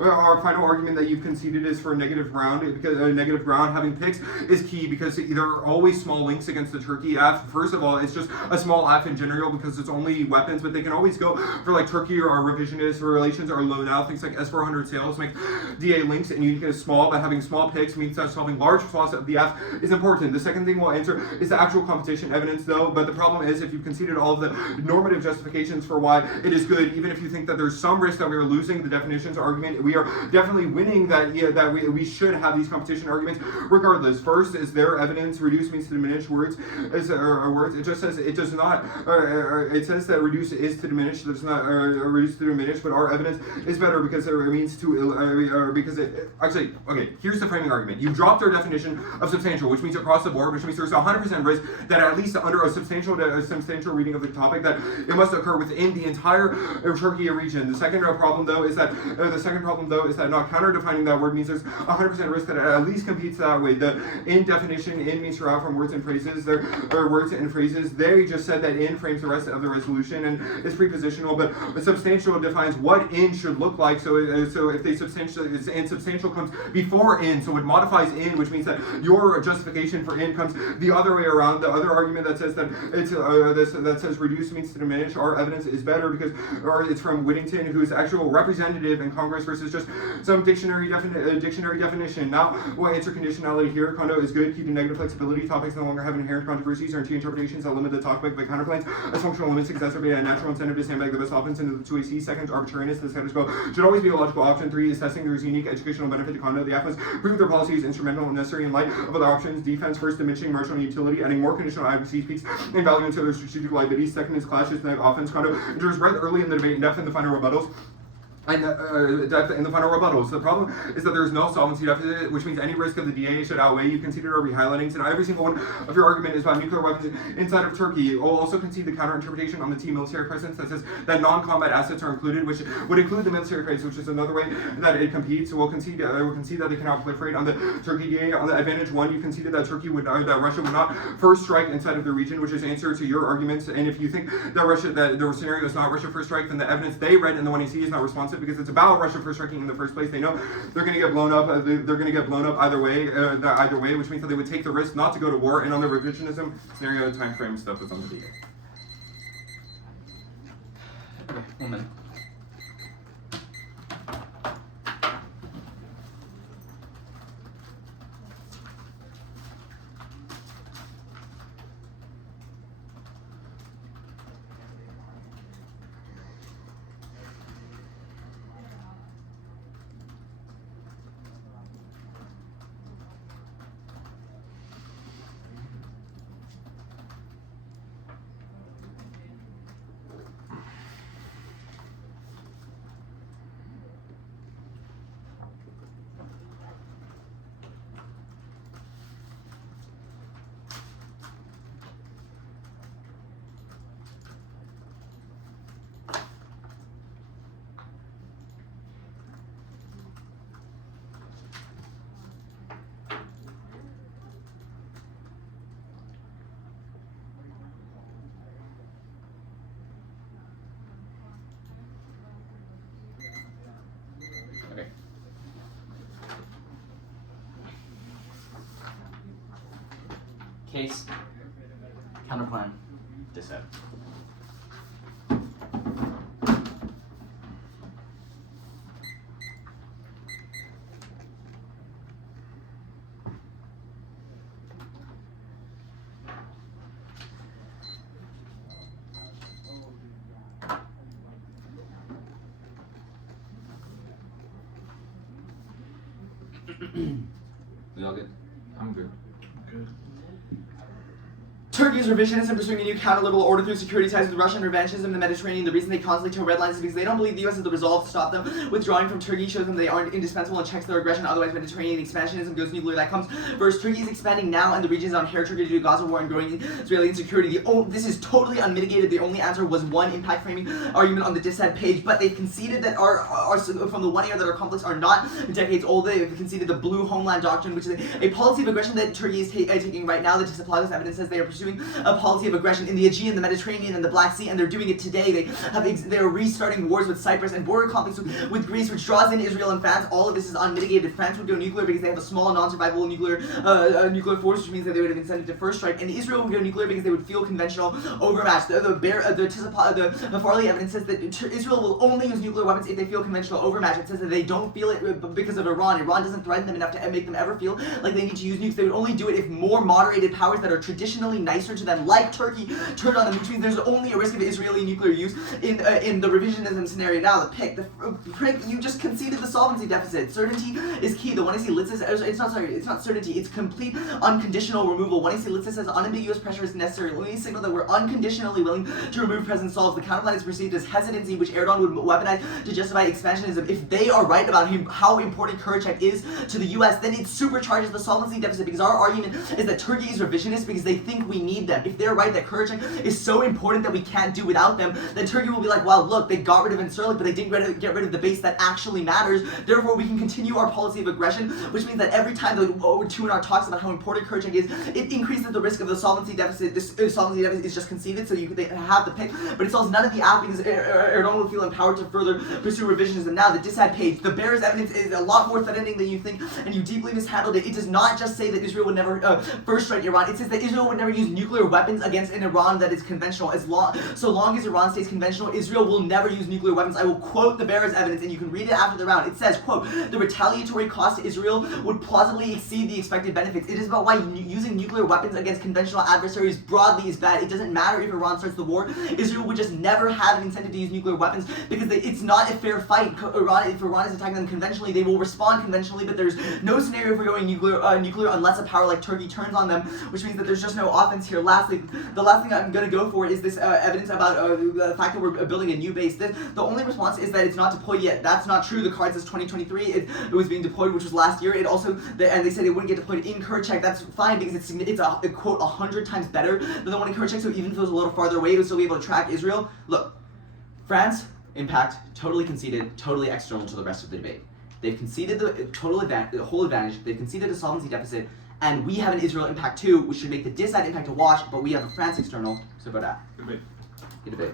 Our final argument that you've conceded is for negative ground, because negative ground having PICs is key because there are always small links against the Turkey F. First of all, it's just a small F in general because it's only weapons, but they can always go for like Turkey or our revisionist relations or low now, things like S-400 sales make DA links, and you get small, but having small PICs means that solving large flaws of the F is important. The second thing we'll answer is the actual competition evidence, though, but the problem is if you've conceded all of the normative justifications for why it is good. Even if you think that there's some risk that we are losing the definitions argument, we are definitely winning that we should have these competition arguments regardless. First, is there evidence reduce means to diminish words? Words. It just says it does not. It says that reduce is to diminish. It does not reduce to diminish, but our evidence is better because it means to because it actually okay. Here's the framing argument. You dropped our definition of substantial, which means across the board, which means there's 100% risk that at least under a substantial reading of the topic that it must occur within the entire Turkiye region. The second problem though is that not counter-defining that word means there's 100% risk that it at least competes that way. The in definition, in means throughout from words and phrases. There are words and phrases. They just said that in frames the rest of the resolution and is prepositional, but substantial defines what in should look like. So if they substantial comes before in, so it modifies in, which means that your justification for in comes the other way around. The other argument that says that it's that says reduce means to diminish, our evidence is better because it's from Whittington, who is actual representative in Congress versus just some dictionary definition. Now, we'll answer conditionality here. Condo is good. Keeping negative flexibility. Topics no longer have inherent controversies or interpretations that limit the topic by counterclaims. As functional limits exacerbate a natural incentive to sandbag the best offense into the 2AC. Second, arbitrariness. The status quo should always be a logical option. 3, assessing there's unique educational benefit to condo. The AFMAs prove their policy is instrumental and necessary in light of other options. Defense. First, diminishing marginal utility, adding more conditional adequacy speaks in value into their strategic liabilities. Second is clashes. The offense condo enters right early in the debate in depth in the final rebuttals. And depth in the final rebuttals. The problem is that there is no solvency deficit, which means any risk of the DA should outweigh. You conceded our re-highlightings, and every single one of your argument is about nuclear weapons inside of Turkey. We'll also concede the counter-interpretation on the T military presence that says that non-combat assets are included, which would include the military base, which is another way that it competes. We'll concede that they cannot proliferate on the Turkiye. On the advantage 1, you conceded that that Russia would not first strike inside of the region, which is answer to your arguments. And if you think that the scenario is not Russia first strike, then the evidence they read in the 1AC is not responsive, because it's about Russia first striking in the first place. They know they're going to get blown up. They're going to get blown up either way, which means that they would take the risk not to go to war. And on the revisionism scenario, time frame stuff is on the DA. Okay, 1 minute. Case, counterplan, dissent. We all good? I'm good. Good. Turkey's revisionist and pursuing a new counter-liberal order through security ties with Russian revanchism in the Mediterranean. The reason they constantly toe red lines is because they don't believe the U.S. has the resolve to stop them. Withdrawing from Turkey shows them they aren't indispensable and checks their aggression. Otherwise, Mediterranean expansionism goes nuclear. That comes first. Turkey is expanding now, and the region is on hair trigger to do Gaza war and growing Israeli insecurity. This is totally unmitigated. The only answer was one impact framing argument on the dissent page, but they've conceded that our from the 1 year that our conflicts are not decades old. They've conceded the blue homeland doctrine, which is a policy of aggression that Turkey is taking right now. That to supply this evidence says they are pursuing a policy of aggression in the Aegean, the Mediterranean, and the Black Sea, and they're doing it today. They are restarting wars with Cyprus and border conflicts with Greece, which draws in Israel and France. All of this is unmitigated. France would go nuclear because they have a small, non-survivable nuclear force, which means that they would have incentive to first strike. And Israel would go nuclear because they would feel conventional overmatch. The Farley evidence says that Israel will only use nuclear weapons if they feel conventional overmatch. It says that they don't feel it because of Iran. Iran doesn't threaten them enough to make them ever feel like they need to use nukes. They would only do it if more moderated powers that are traditionally nicer to them, like Turkey, turned on them, which means there's only a risk of Israeli nuclear use in the revisionism scenario. Now, the PIC, you just conceded the solvency deficit. Certainty is key. The 1AC lists this, it's not certainty, it's complete unconditional removal. 1AC lists this as unambiguous pressure is necessary. Only signal that we're unconditionally willing to remove President Solves. The counterplan is perceived as hesitancy, which Erdogan would weaponize to justify expansionism. If they are right about how important Kurecik is to the US, then it supercharges the solvency deficit, because our argument is that Turkey is revisionist because they think we need them. If they're right that Kurecik is so important that we can't do without them, then Turkey will be like, well, look, they got rid of Incirlik, but they didn't get rid of the base that actually matters. Therefore, we can continue our policy of aggression, which means that every time the T-WANA talks about how important Kurecik is, it increases the risk of the solvency deficit. This solvency deficit is just conceded, so they have the PIC, but it solves none of the app because Erdogan will feel empowered to further pursue revisionism. Now, the dissad page, the bearer's evidence is a lot more threatening than you think, and you deeply mishandled it. It does not just say that Israel would never first strike Iran. It says that Israel would never use nuclear weapons against an Iran that is conventional. So long as Iran stays conventional, Israel will never use nuclear weapons. I will quote the bearer's evidence, and you can read it after the round. It says, quote, the retaliatory cost to Israel would plausibly exceed the expected benefits. It is about why using nuclear weapons against conventional adversaries broadly is bad. It doesn't matter if Iran starts the war. Israel would just never have an incentive to use nuclear weapons because it's not a fair fight. If Iran is attacking them conventionally, they will respond conventionally, but there's no scenario for going nuclear unless a power like Turkey turns on them, which means that there's just no offense here. Lastly, the last thing I'm going to go for is this evidence about the fact that we're building a new base. The only response is that it's not deployed yet. That's not true. The card says 2023. It was being deployed, which was last year. It also, and they said it wouldn't get deployed in Kurecik. That's fine because it's a quote 100 times better than the one in Kurecik. So even if it was a little farther away, it would still be able to track Israel. Look, France impact totally conceded, totally external to the rest of the debate. They've conceded the whole advantage. They've conceded a solvency deficit, and we have an Israel impact too, which should make the disside impact a wash. But we have a France external. So about that. Debate. Good debate.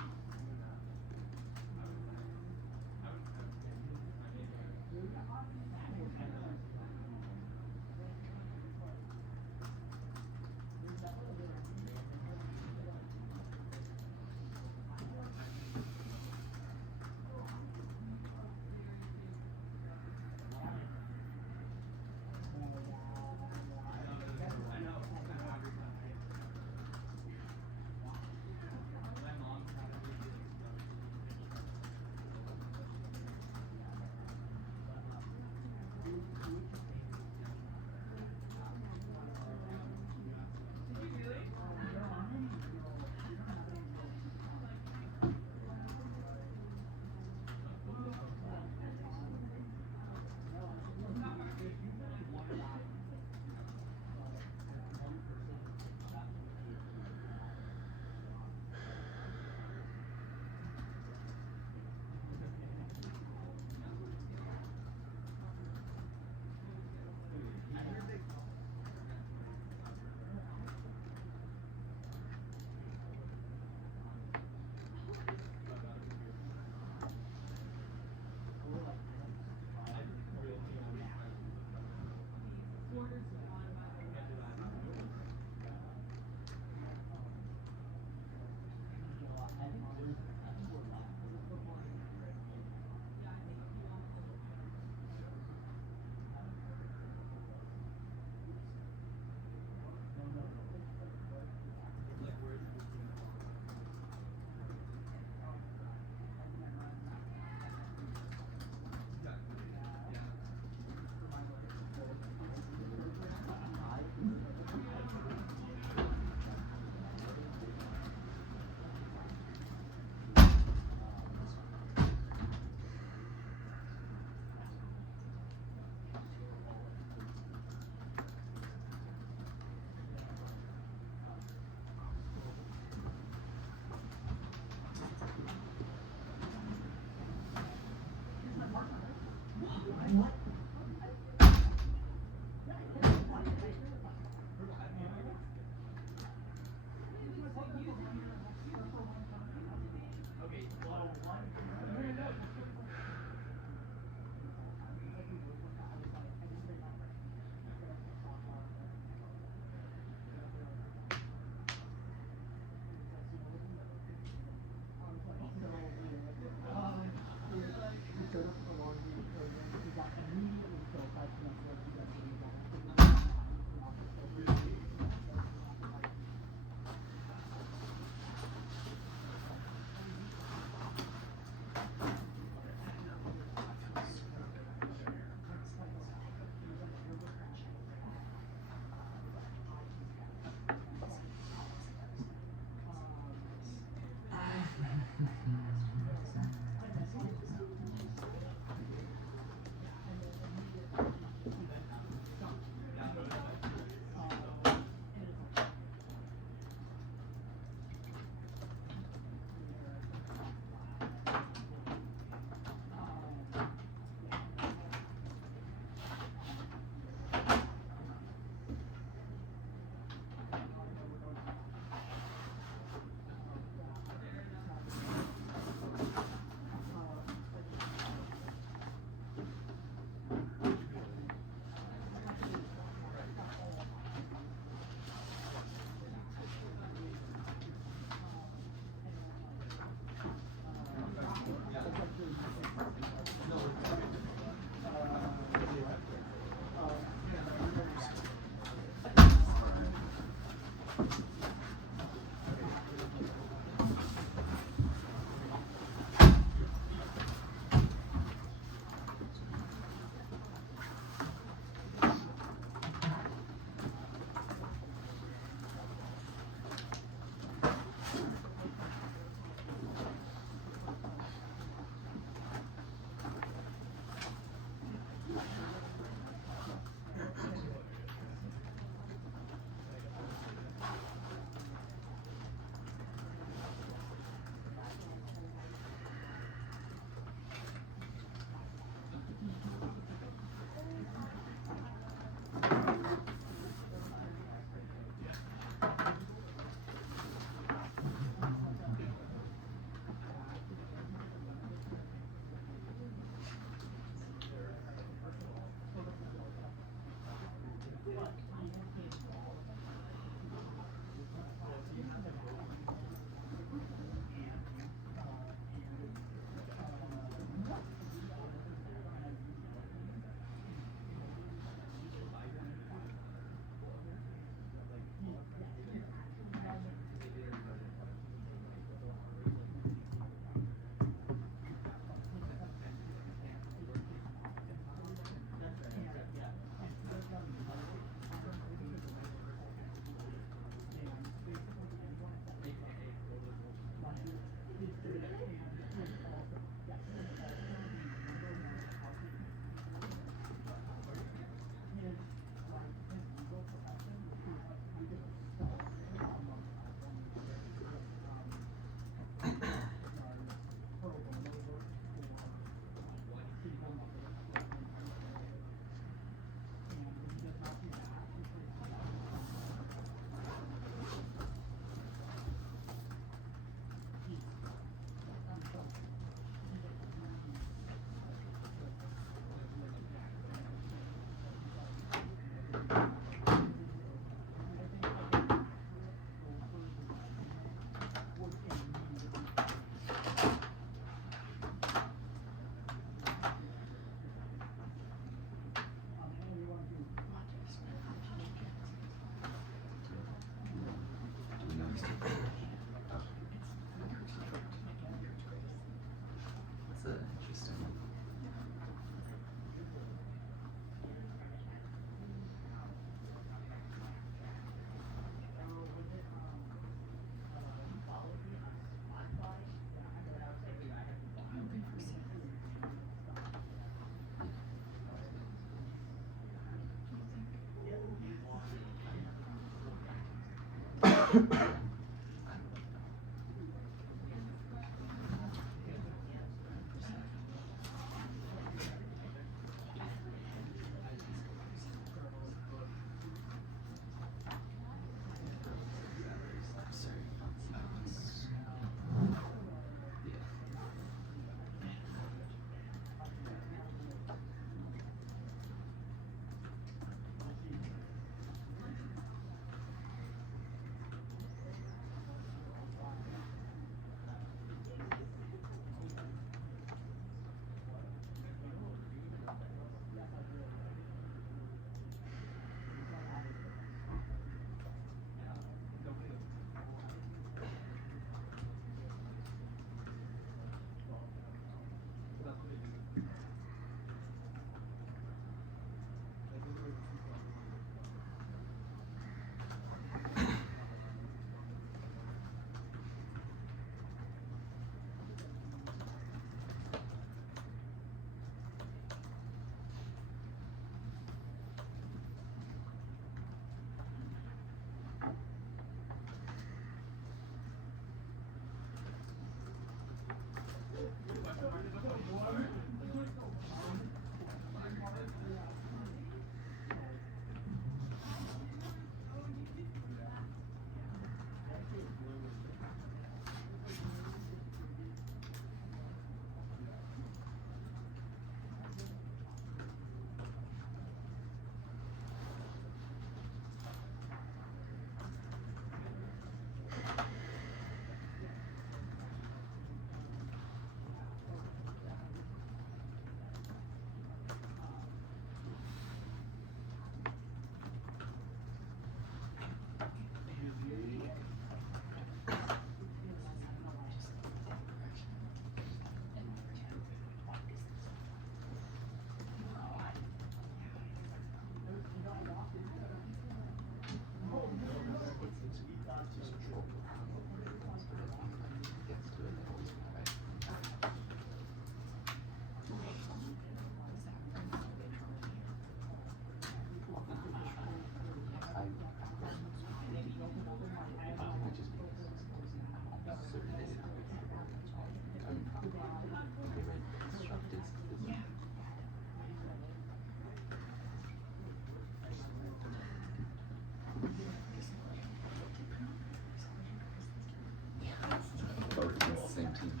Same team.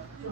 So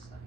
sad.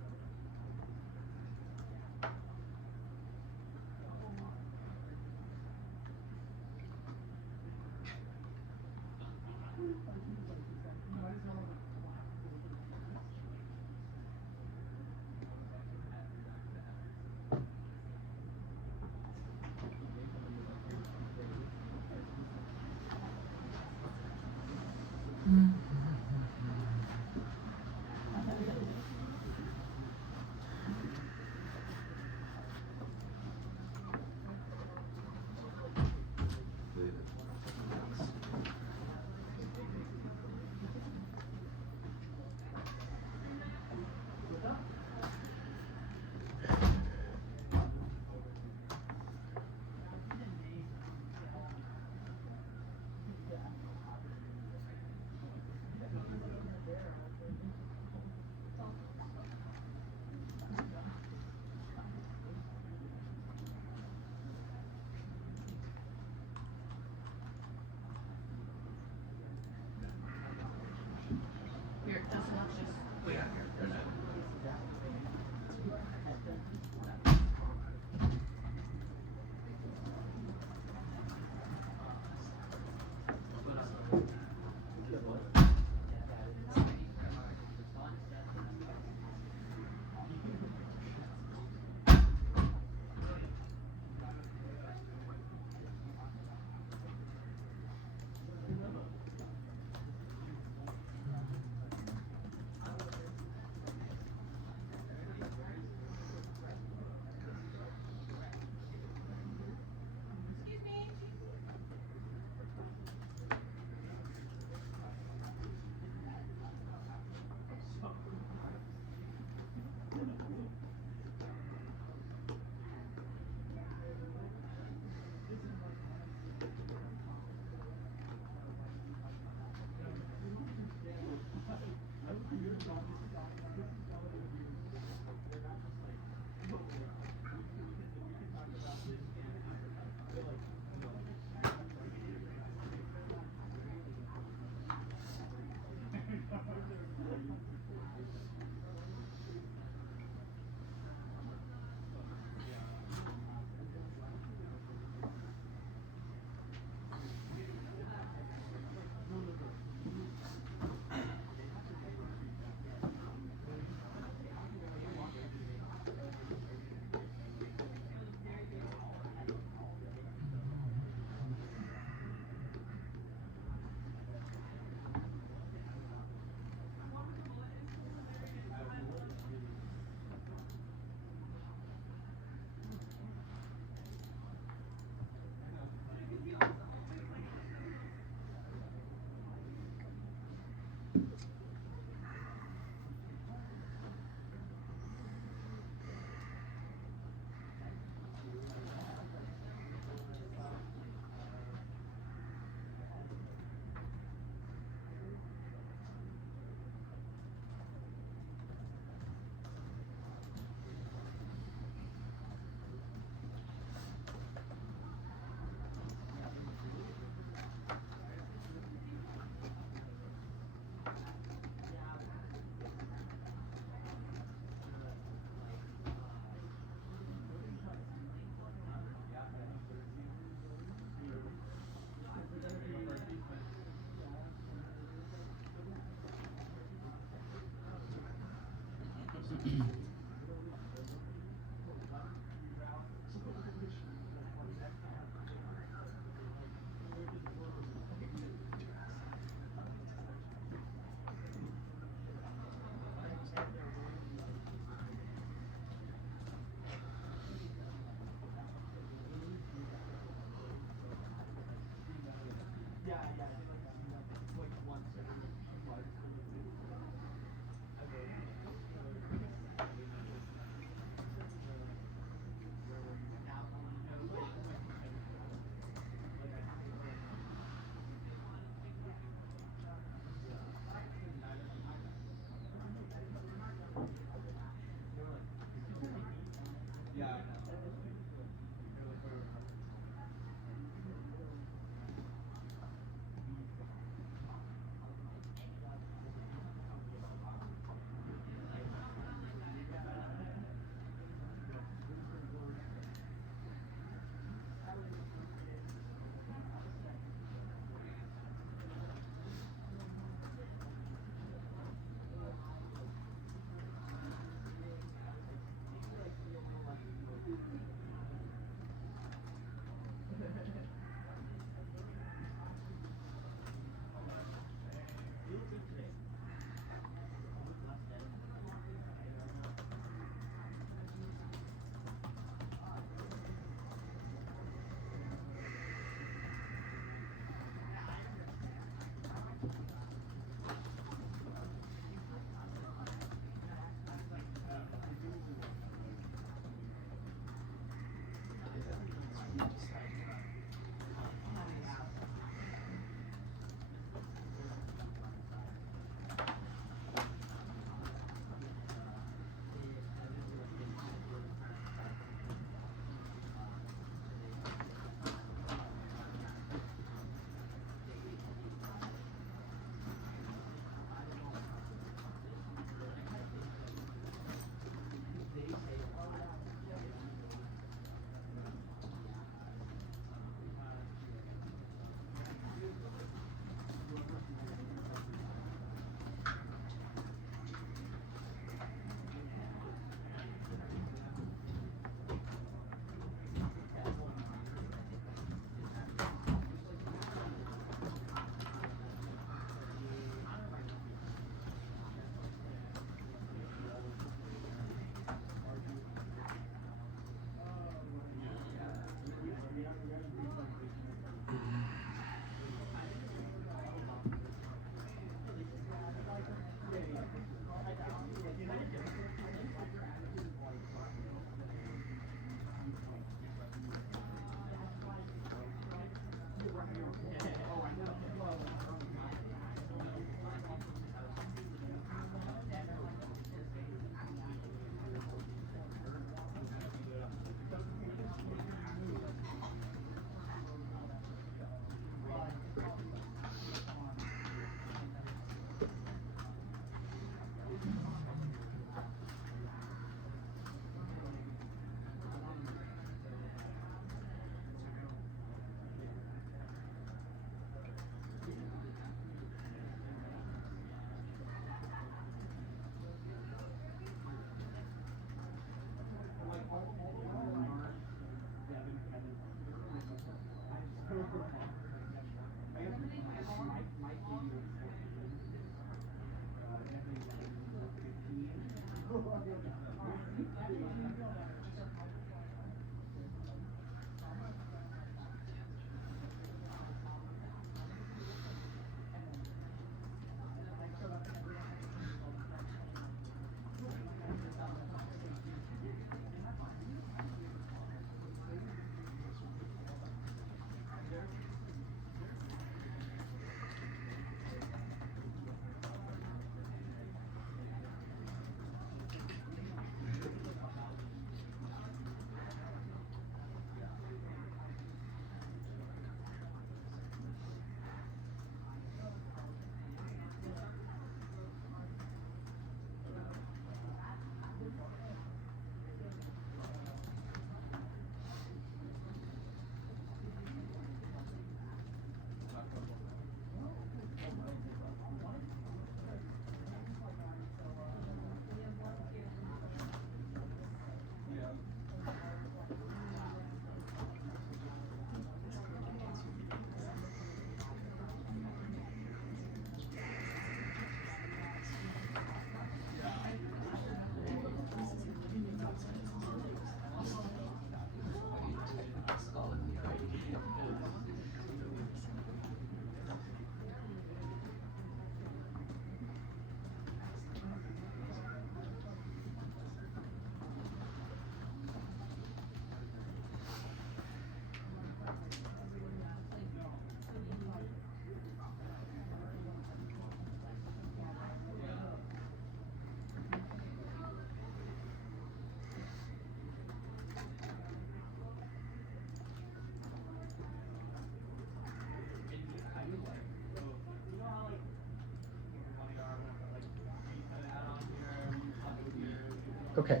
Okay.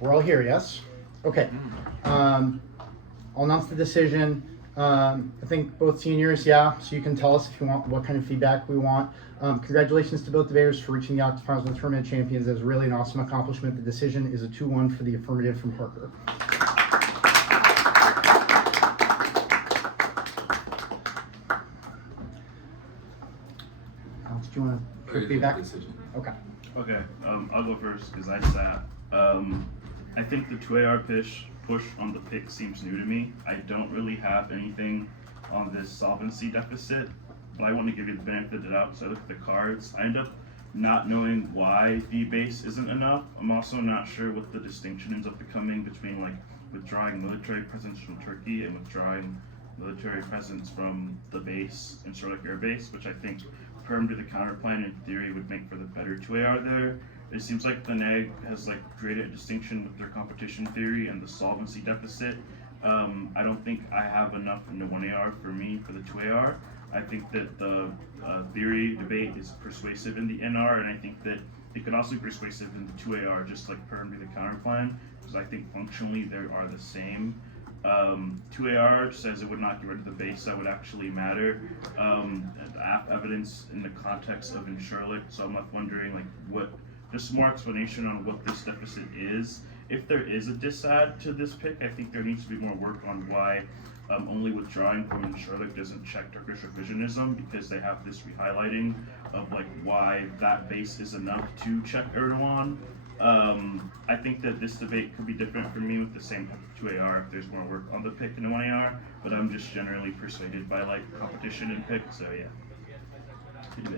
We're all here, yes? Okay. I'll announce the decision. I think both seniors, yeah, so you can tell us if you want what kind of feedback we want. Congratulations to both debaters for reaching the Octos finals with tournament champions. That's really an awesome accomplishment. The decision is a 2-1 for the affirmative from Harker. Alex, do you want to give feedback? Decision. Okay. Okay, I'll go first because I sat. I think the 2AR push on the pick seems new to me. I don't really have anything on this solvency deficit, but I want to give you the benefit of the doubt. So I look at the cards. I end up not knowing why D base isn't enough. I'm also not sure what the distinction ends up becoming between like withdrawing military presence from Turkey and withdrawing military presence from the base in Sherlock Air Base, which I think perm to the counterplan in theory would make for the better 2AR there. It seems like the NEG has like created a distinction with their competition theory and the solvency deficit. I don't think I have enough in the 1AR for me for the 2AR. I think that the theory debate is persuasive in the NR, and I think that it could also be persuasive in the 2AR, just like perm to the counterplan, because I think functionally they are the same. 2AR says it would not get rid of the base that would actually matter. Evidence in the context of Sherlock, so I'm left wondering like what, just more explanation on what this deficit is. If there is a disadd to this pick, I think there needs to be more work on why only withdrawing from Sherlock doesn't check Turkish revisionism, because they have this re-highlighting of like why that base is enough to check Erdogan. I think that this debate could be different for me with the same 2AR if there's more work on the pick in the 1AR, but I'm just generally persuaded by like competition and pick, so yeah.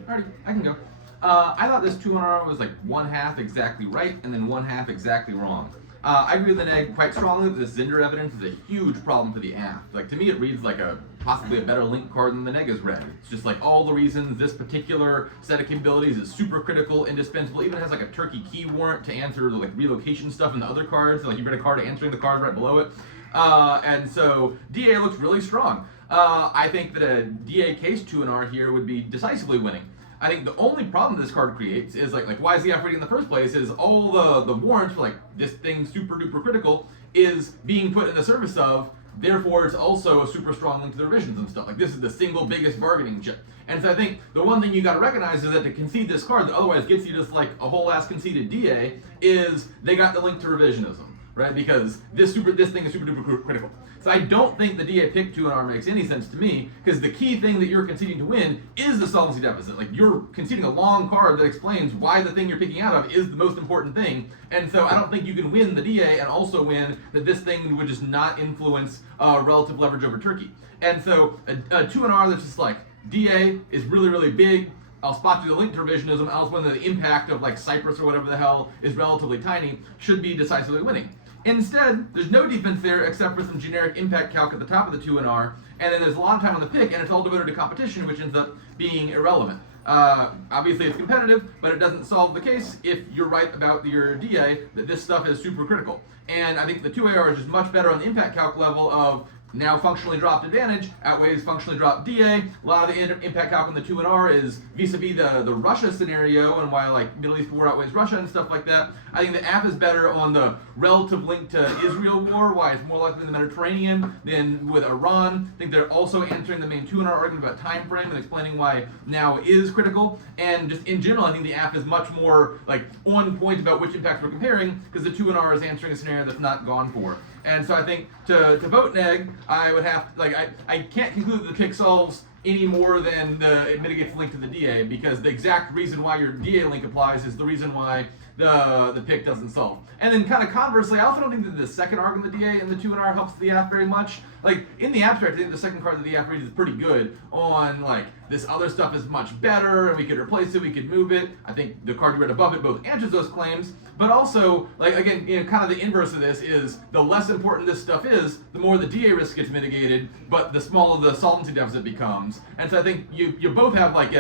Alrighty, I can go. I thought this 2-1R was like 1/2 exactly right and then 1/2 exactly wrong. I agree with the NEG quite strongly that this Zinder evidence is a huge problem for the AF. Like, to me, it reads like possibly a better link card than the NEG is read. It's just like all the reasons this particular set of capabilities is super critical, indispensable. It even has like a Turkey key warrant to answer the like relocation stuff in the other cards. Like, you read a card answering the card right below it. And so DA looks really strong. I think that a DA case 2-R here would be decisively winning. I think the only problem this card creates is like why is the F rating in the first place is all the warrants for like this thing super duper critical is being put in the service of, therefore it's also a super strong link to the revisions and stuff. Like, this is the single biggest bargaining chip. And so I think the one thing you gotta recognize is that to concede this card that otherwise gets you just like a whole ass conceded DA is they got the link to revisionism, right? Because this thing is super duper critical. So I don't think the DA pick 2-R makes any sense to me, because the key thing that you're conceding to win is the solvency deficit. Like, you're conceding a long card that explains why the thing you're picking out of is the most important thing. And so I don't think you can win the DA and also win that this thing would just not influence relative leverage over Turkey. And so a 2-R that's just like, DA is really, really big. I'll spot you the link to revisionism, else when the impact of like Cyprus or whatever the hell is relatively tiny, should be decisively winning. Instead, there's no defense there except for some generic impact calc at the top of the 2-R, and then there's a lot of time on the pick, and it's all devoted to competition, which ends up being irrelevant. Obviously it's competitive, but it doesn't solve the case if you're right about your DA that this stuff is super critical. And I think the 2AR is just much better on the impact calc level of now functionally dropped advantage outweighs functionally dropped DA. A lot of the impact calc on the 2-R is vis-a-vis the Russia scenario and why like Middle East war outweighs Russia and stuff like that. I think the app is better on the relative link to Israel war, why it's more likely in the Mediterranean than with Iran. I think they're also answering the main 2-R argument about time frame and explaining why now is critical. And just in general, I think the app is much more like on point about which impacts we're comparing, because the 2-R is answering a scenario that's not gone for. And so I think to vote neg, I would have like I can't conclude that the pick solves any more than it mitigates the link to the DA, because the exact reason why your DA link applies is the reason why the pick doesn't solve. And then kind of conversely, I also don't think that the second arc in the DA and the 2-R helps the app very much. Like, in the abstract, I think the second card that the app reads is pretty good on, like, this other stuff is much better, and we could replace it, we could move it. I think the card you read above it both answers those claims, but also, like, again, you know, kind of the inverse of this is the less important this stuff is, the more the DA risk gets mitigated, but the smaller the solvency deficit becomes. And so I think you both have, like,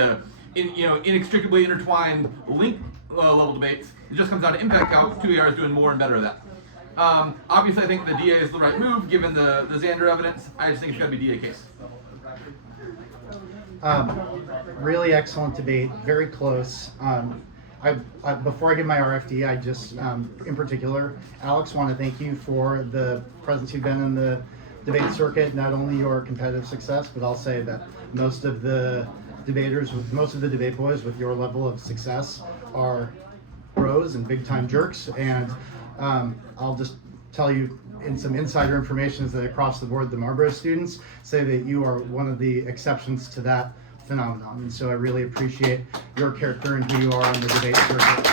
inextricably intertwined link level debates. It just comes down to impact calc. 2AR is doing more and better of that. Obviously, I think the DA is the right move given the Xander evidence. I just think it's got to be DA case. Really excellent debate, very close. Before I give my RFD, I just, in particular, Alex, want to thank you for the presence you've been in the debate circuit, not only your competitive success, but I'll say that most of the debate boys with your level of success are pros and big time jerks. And I'll just tell you in some insider information is that across the board, the Marlboro students say that you are one of the exceptions to that phenomenon. And so I really appreciate your character and who you are on the debate circuit.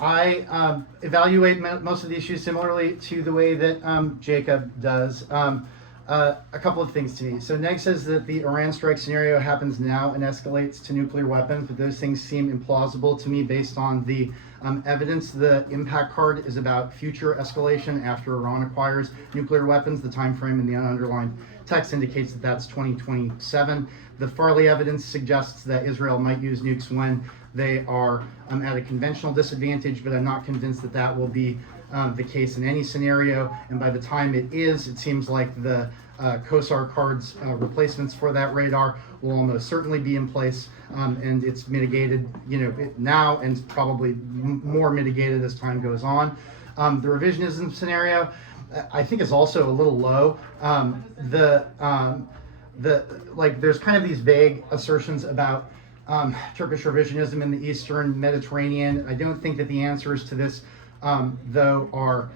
I evaluate most of the issues similarly to the way that Jacob does. A couple of things to me. So Neg says that the Iran strike scenario happens now and escalates to nuclear weapons, but those things seem implausible to me based on the evidence. The impact card is about future escalation after Iran acquires nuclear weapons. The time frame in the underlined text indicates that that's 2027. The Farley evidence suggests that Israel might use nukes when they are at a conventional disadvantage, but I'm not convinced that that will be the case in any scenario. And by the time it is, it seems like the COSAR cards replacements for that radar will almost certainly be in place, and it's mitigated, now and probably more mitigated as time goes on. The revisionism scenario, I think, is also a little low. There's kind of these vague assertions about Turkish revisionism in the Eastern Mediterranean. I don't think that the answers to this, though, are,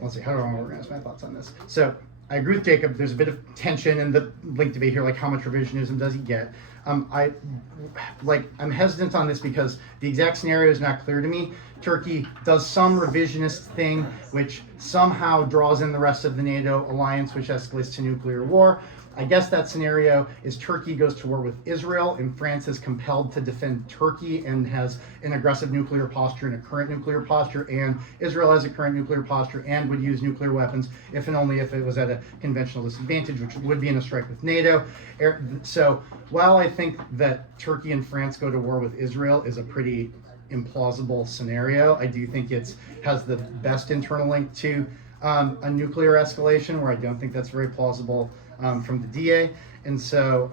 let's see, how do I organize my thoughts on this? So I agree with Jacob. There's a bit of tension in the link debate here, like how much revisionism does he get? I'm hesitant on this because the exact scenario is not clear to me. Turkey does some revisionist thing, which somehow draws in the rest of the NATO alliance, which escalates to nuclear war. I guess that scenario is Turkey goes to war with Israel, and France is compelled to defend Turkey and has an aggressive nuclear posture and a current nuclear posture, and Israel has a current nuclear posture and would use nuclear weapons if and only if it was at a conventional disadvantage, which would be in a strike with NATO. So while I think that Turkey and France go to war with Israel is a pretty implausible scenario, I do think it has the best internal link to a nuclear escalation, where I don't think that's very plausible from the DA. And so,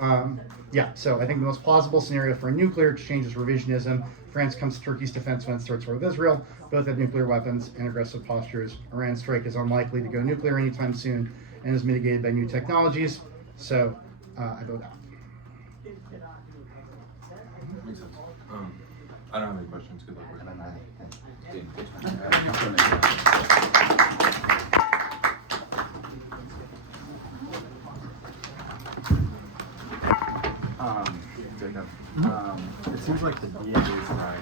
so I think the most plausible scenario for a nuclear exchange is revisionism. France comes to Turkey's defense when it starts war with Israel. Both have nuclear weapons and aggressive postures. Iran's strike is unlikely to go nuclear anytime soon and is mitigated by new technologies. So I vote out. Makes sense. I don't have any questions. Good luck with Jacob, it seems like the DA is right.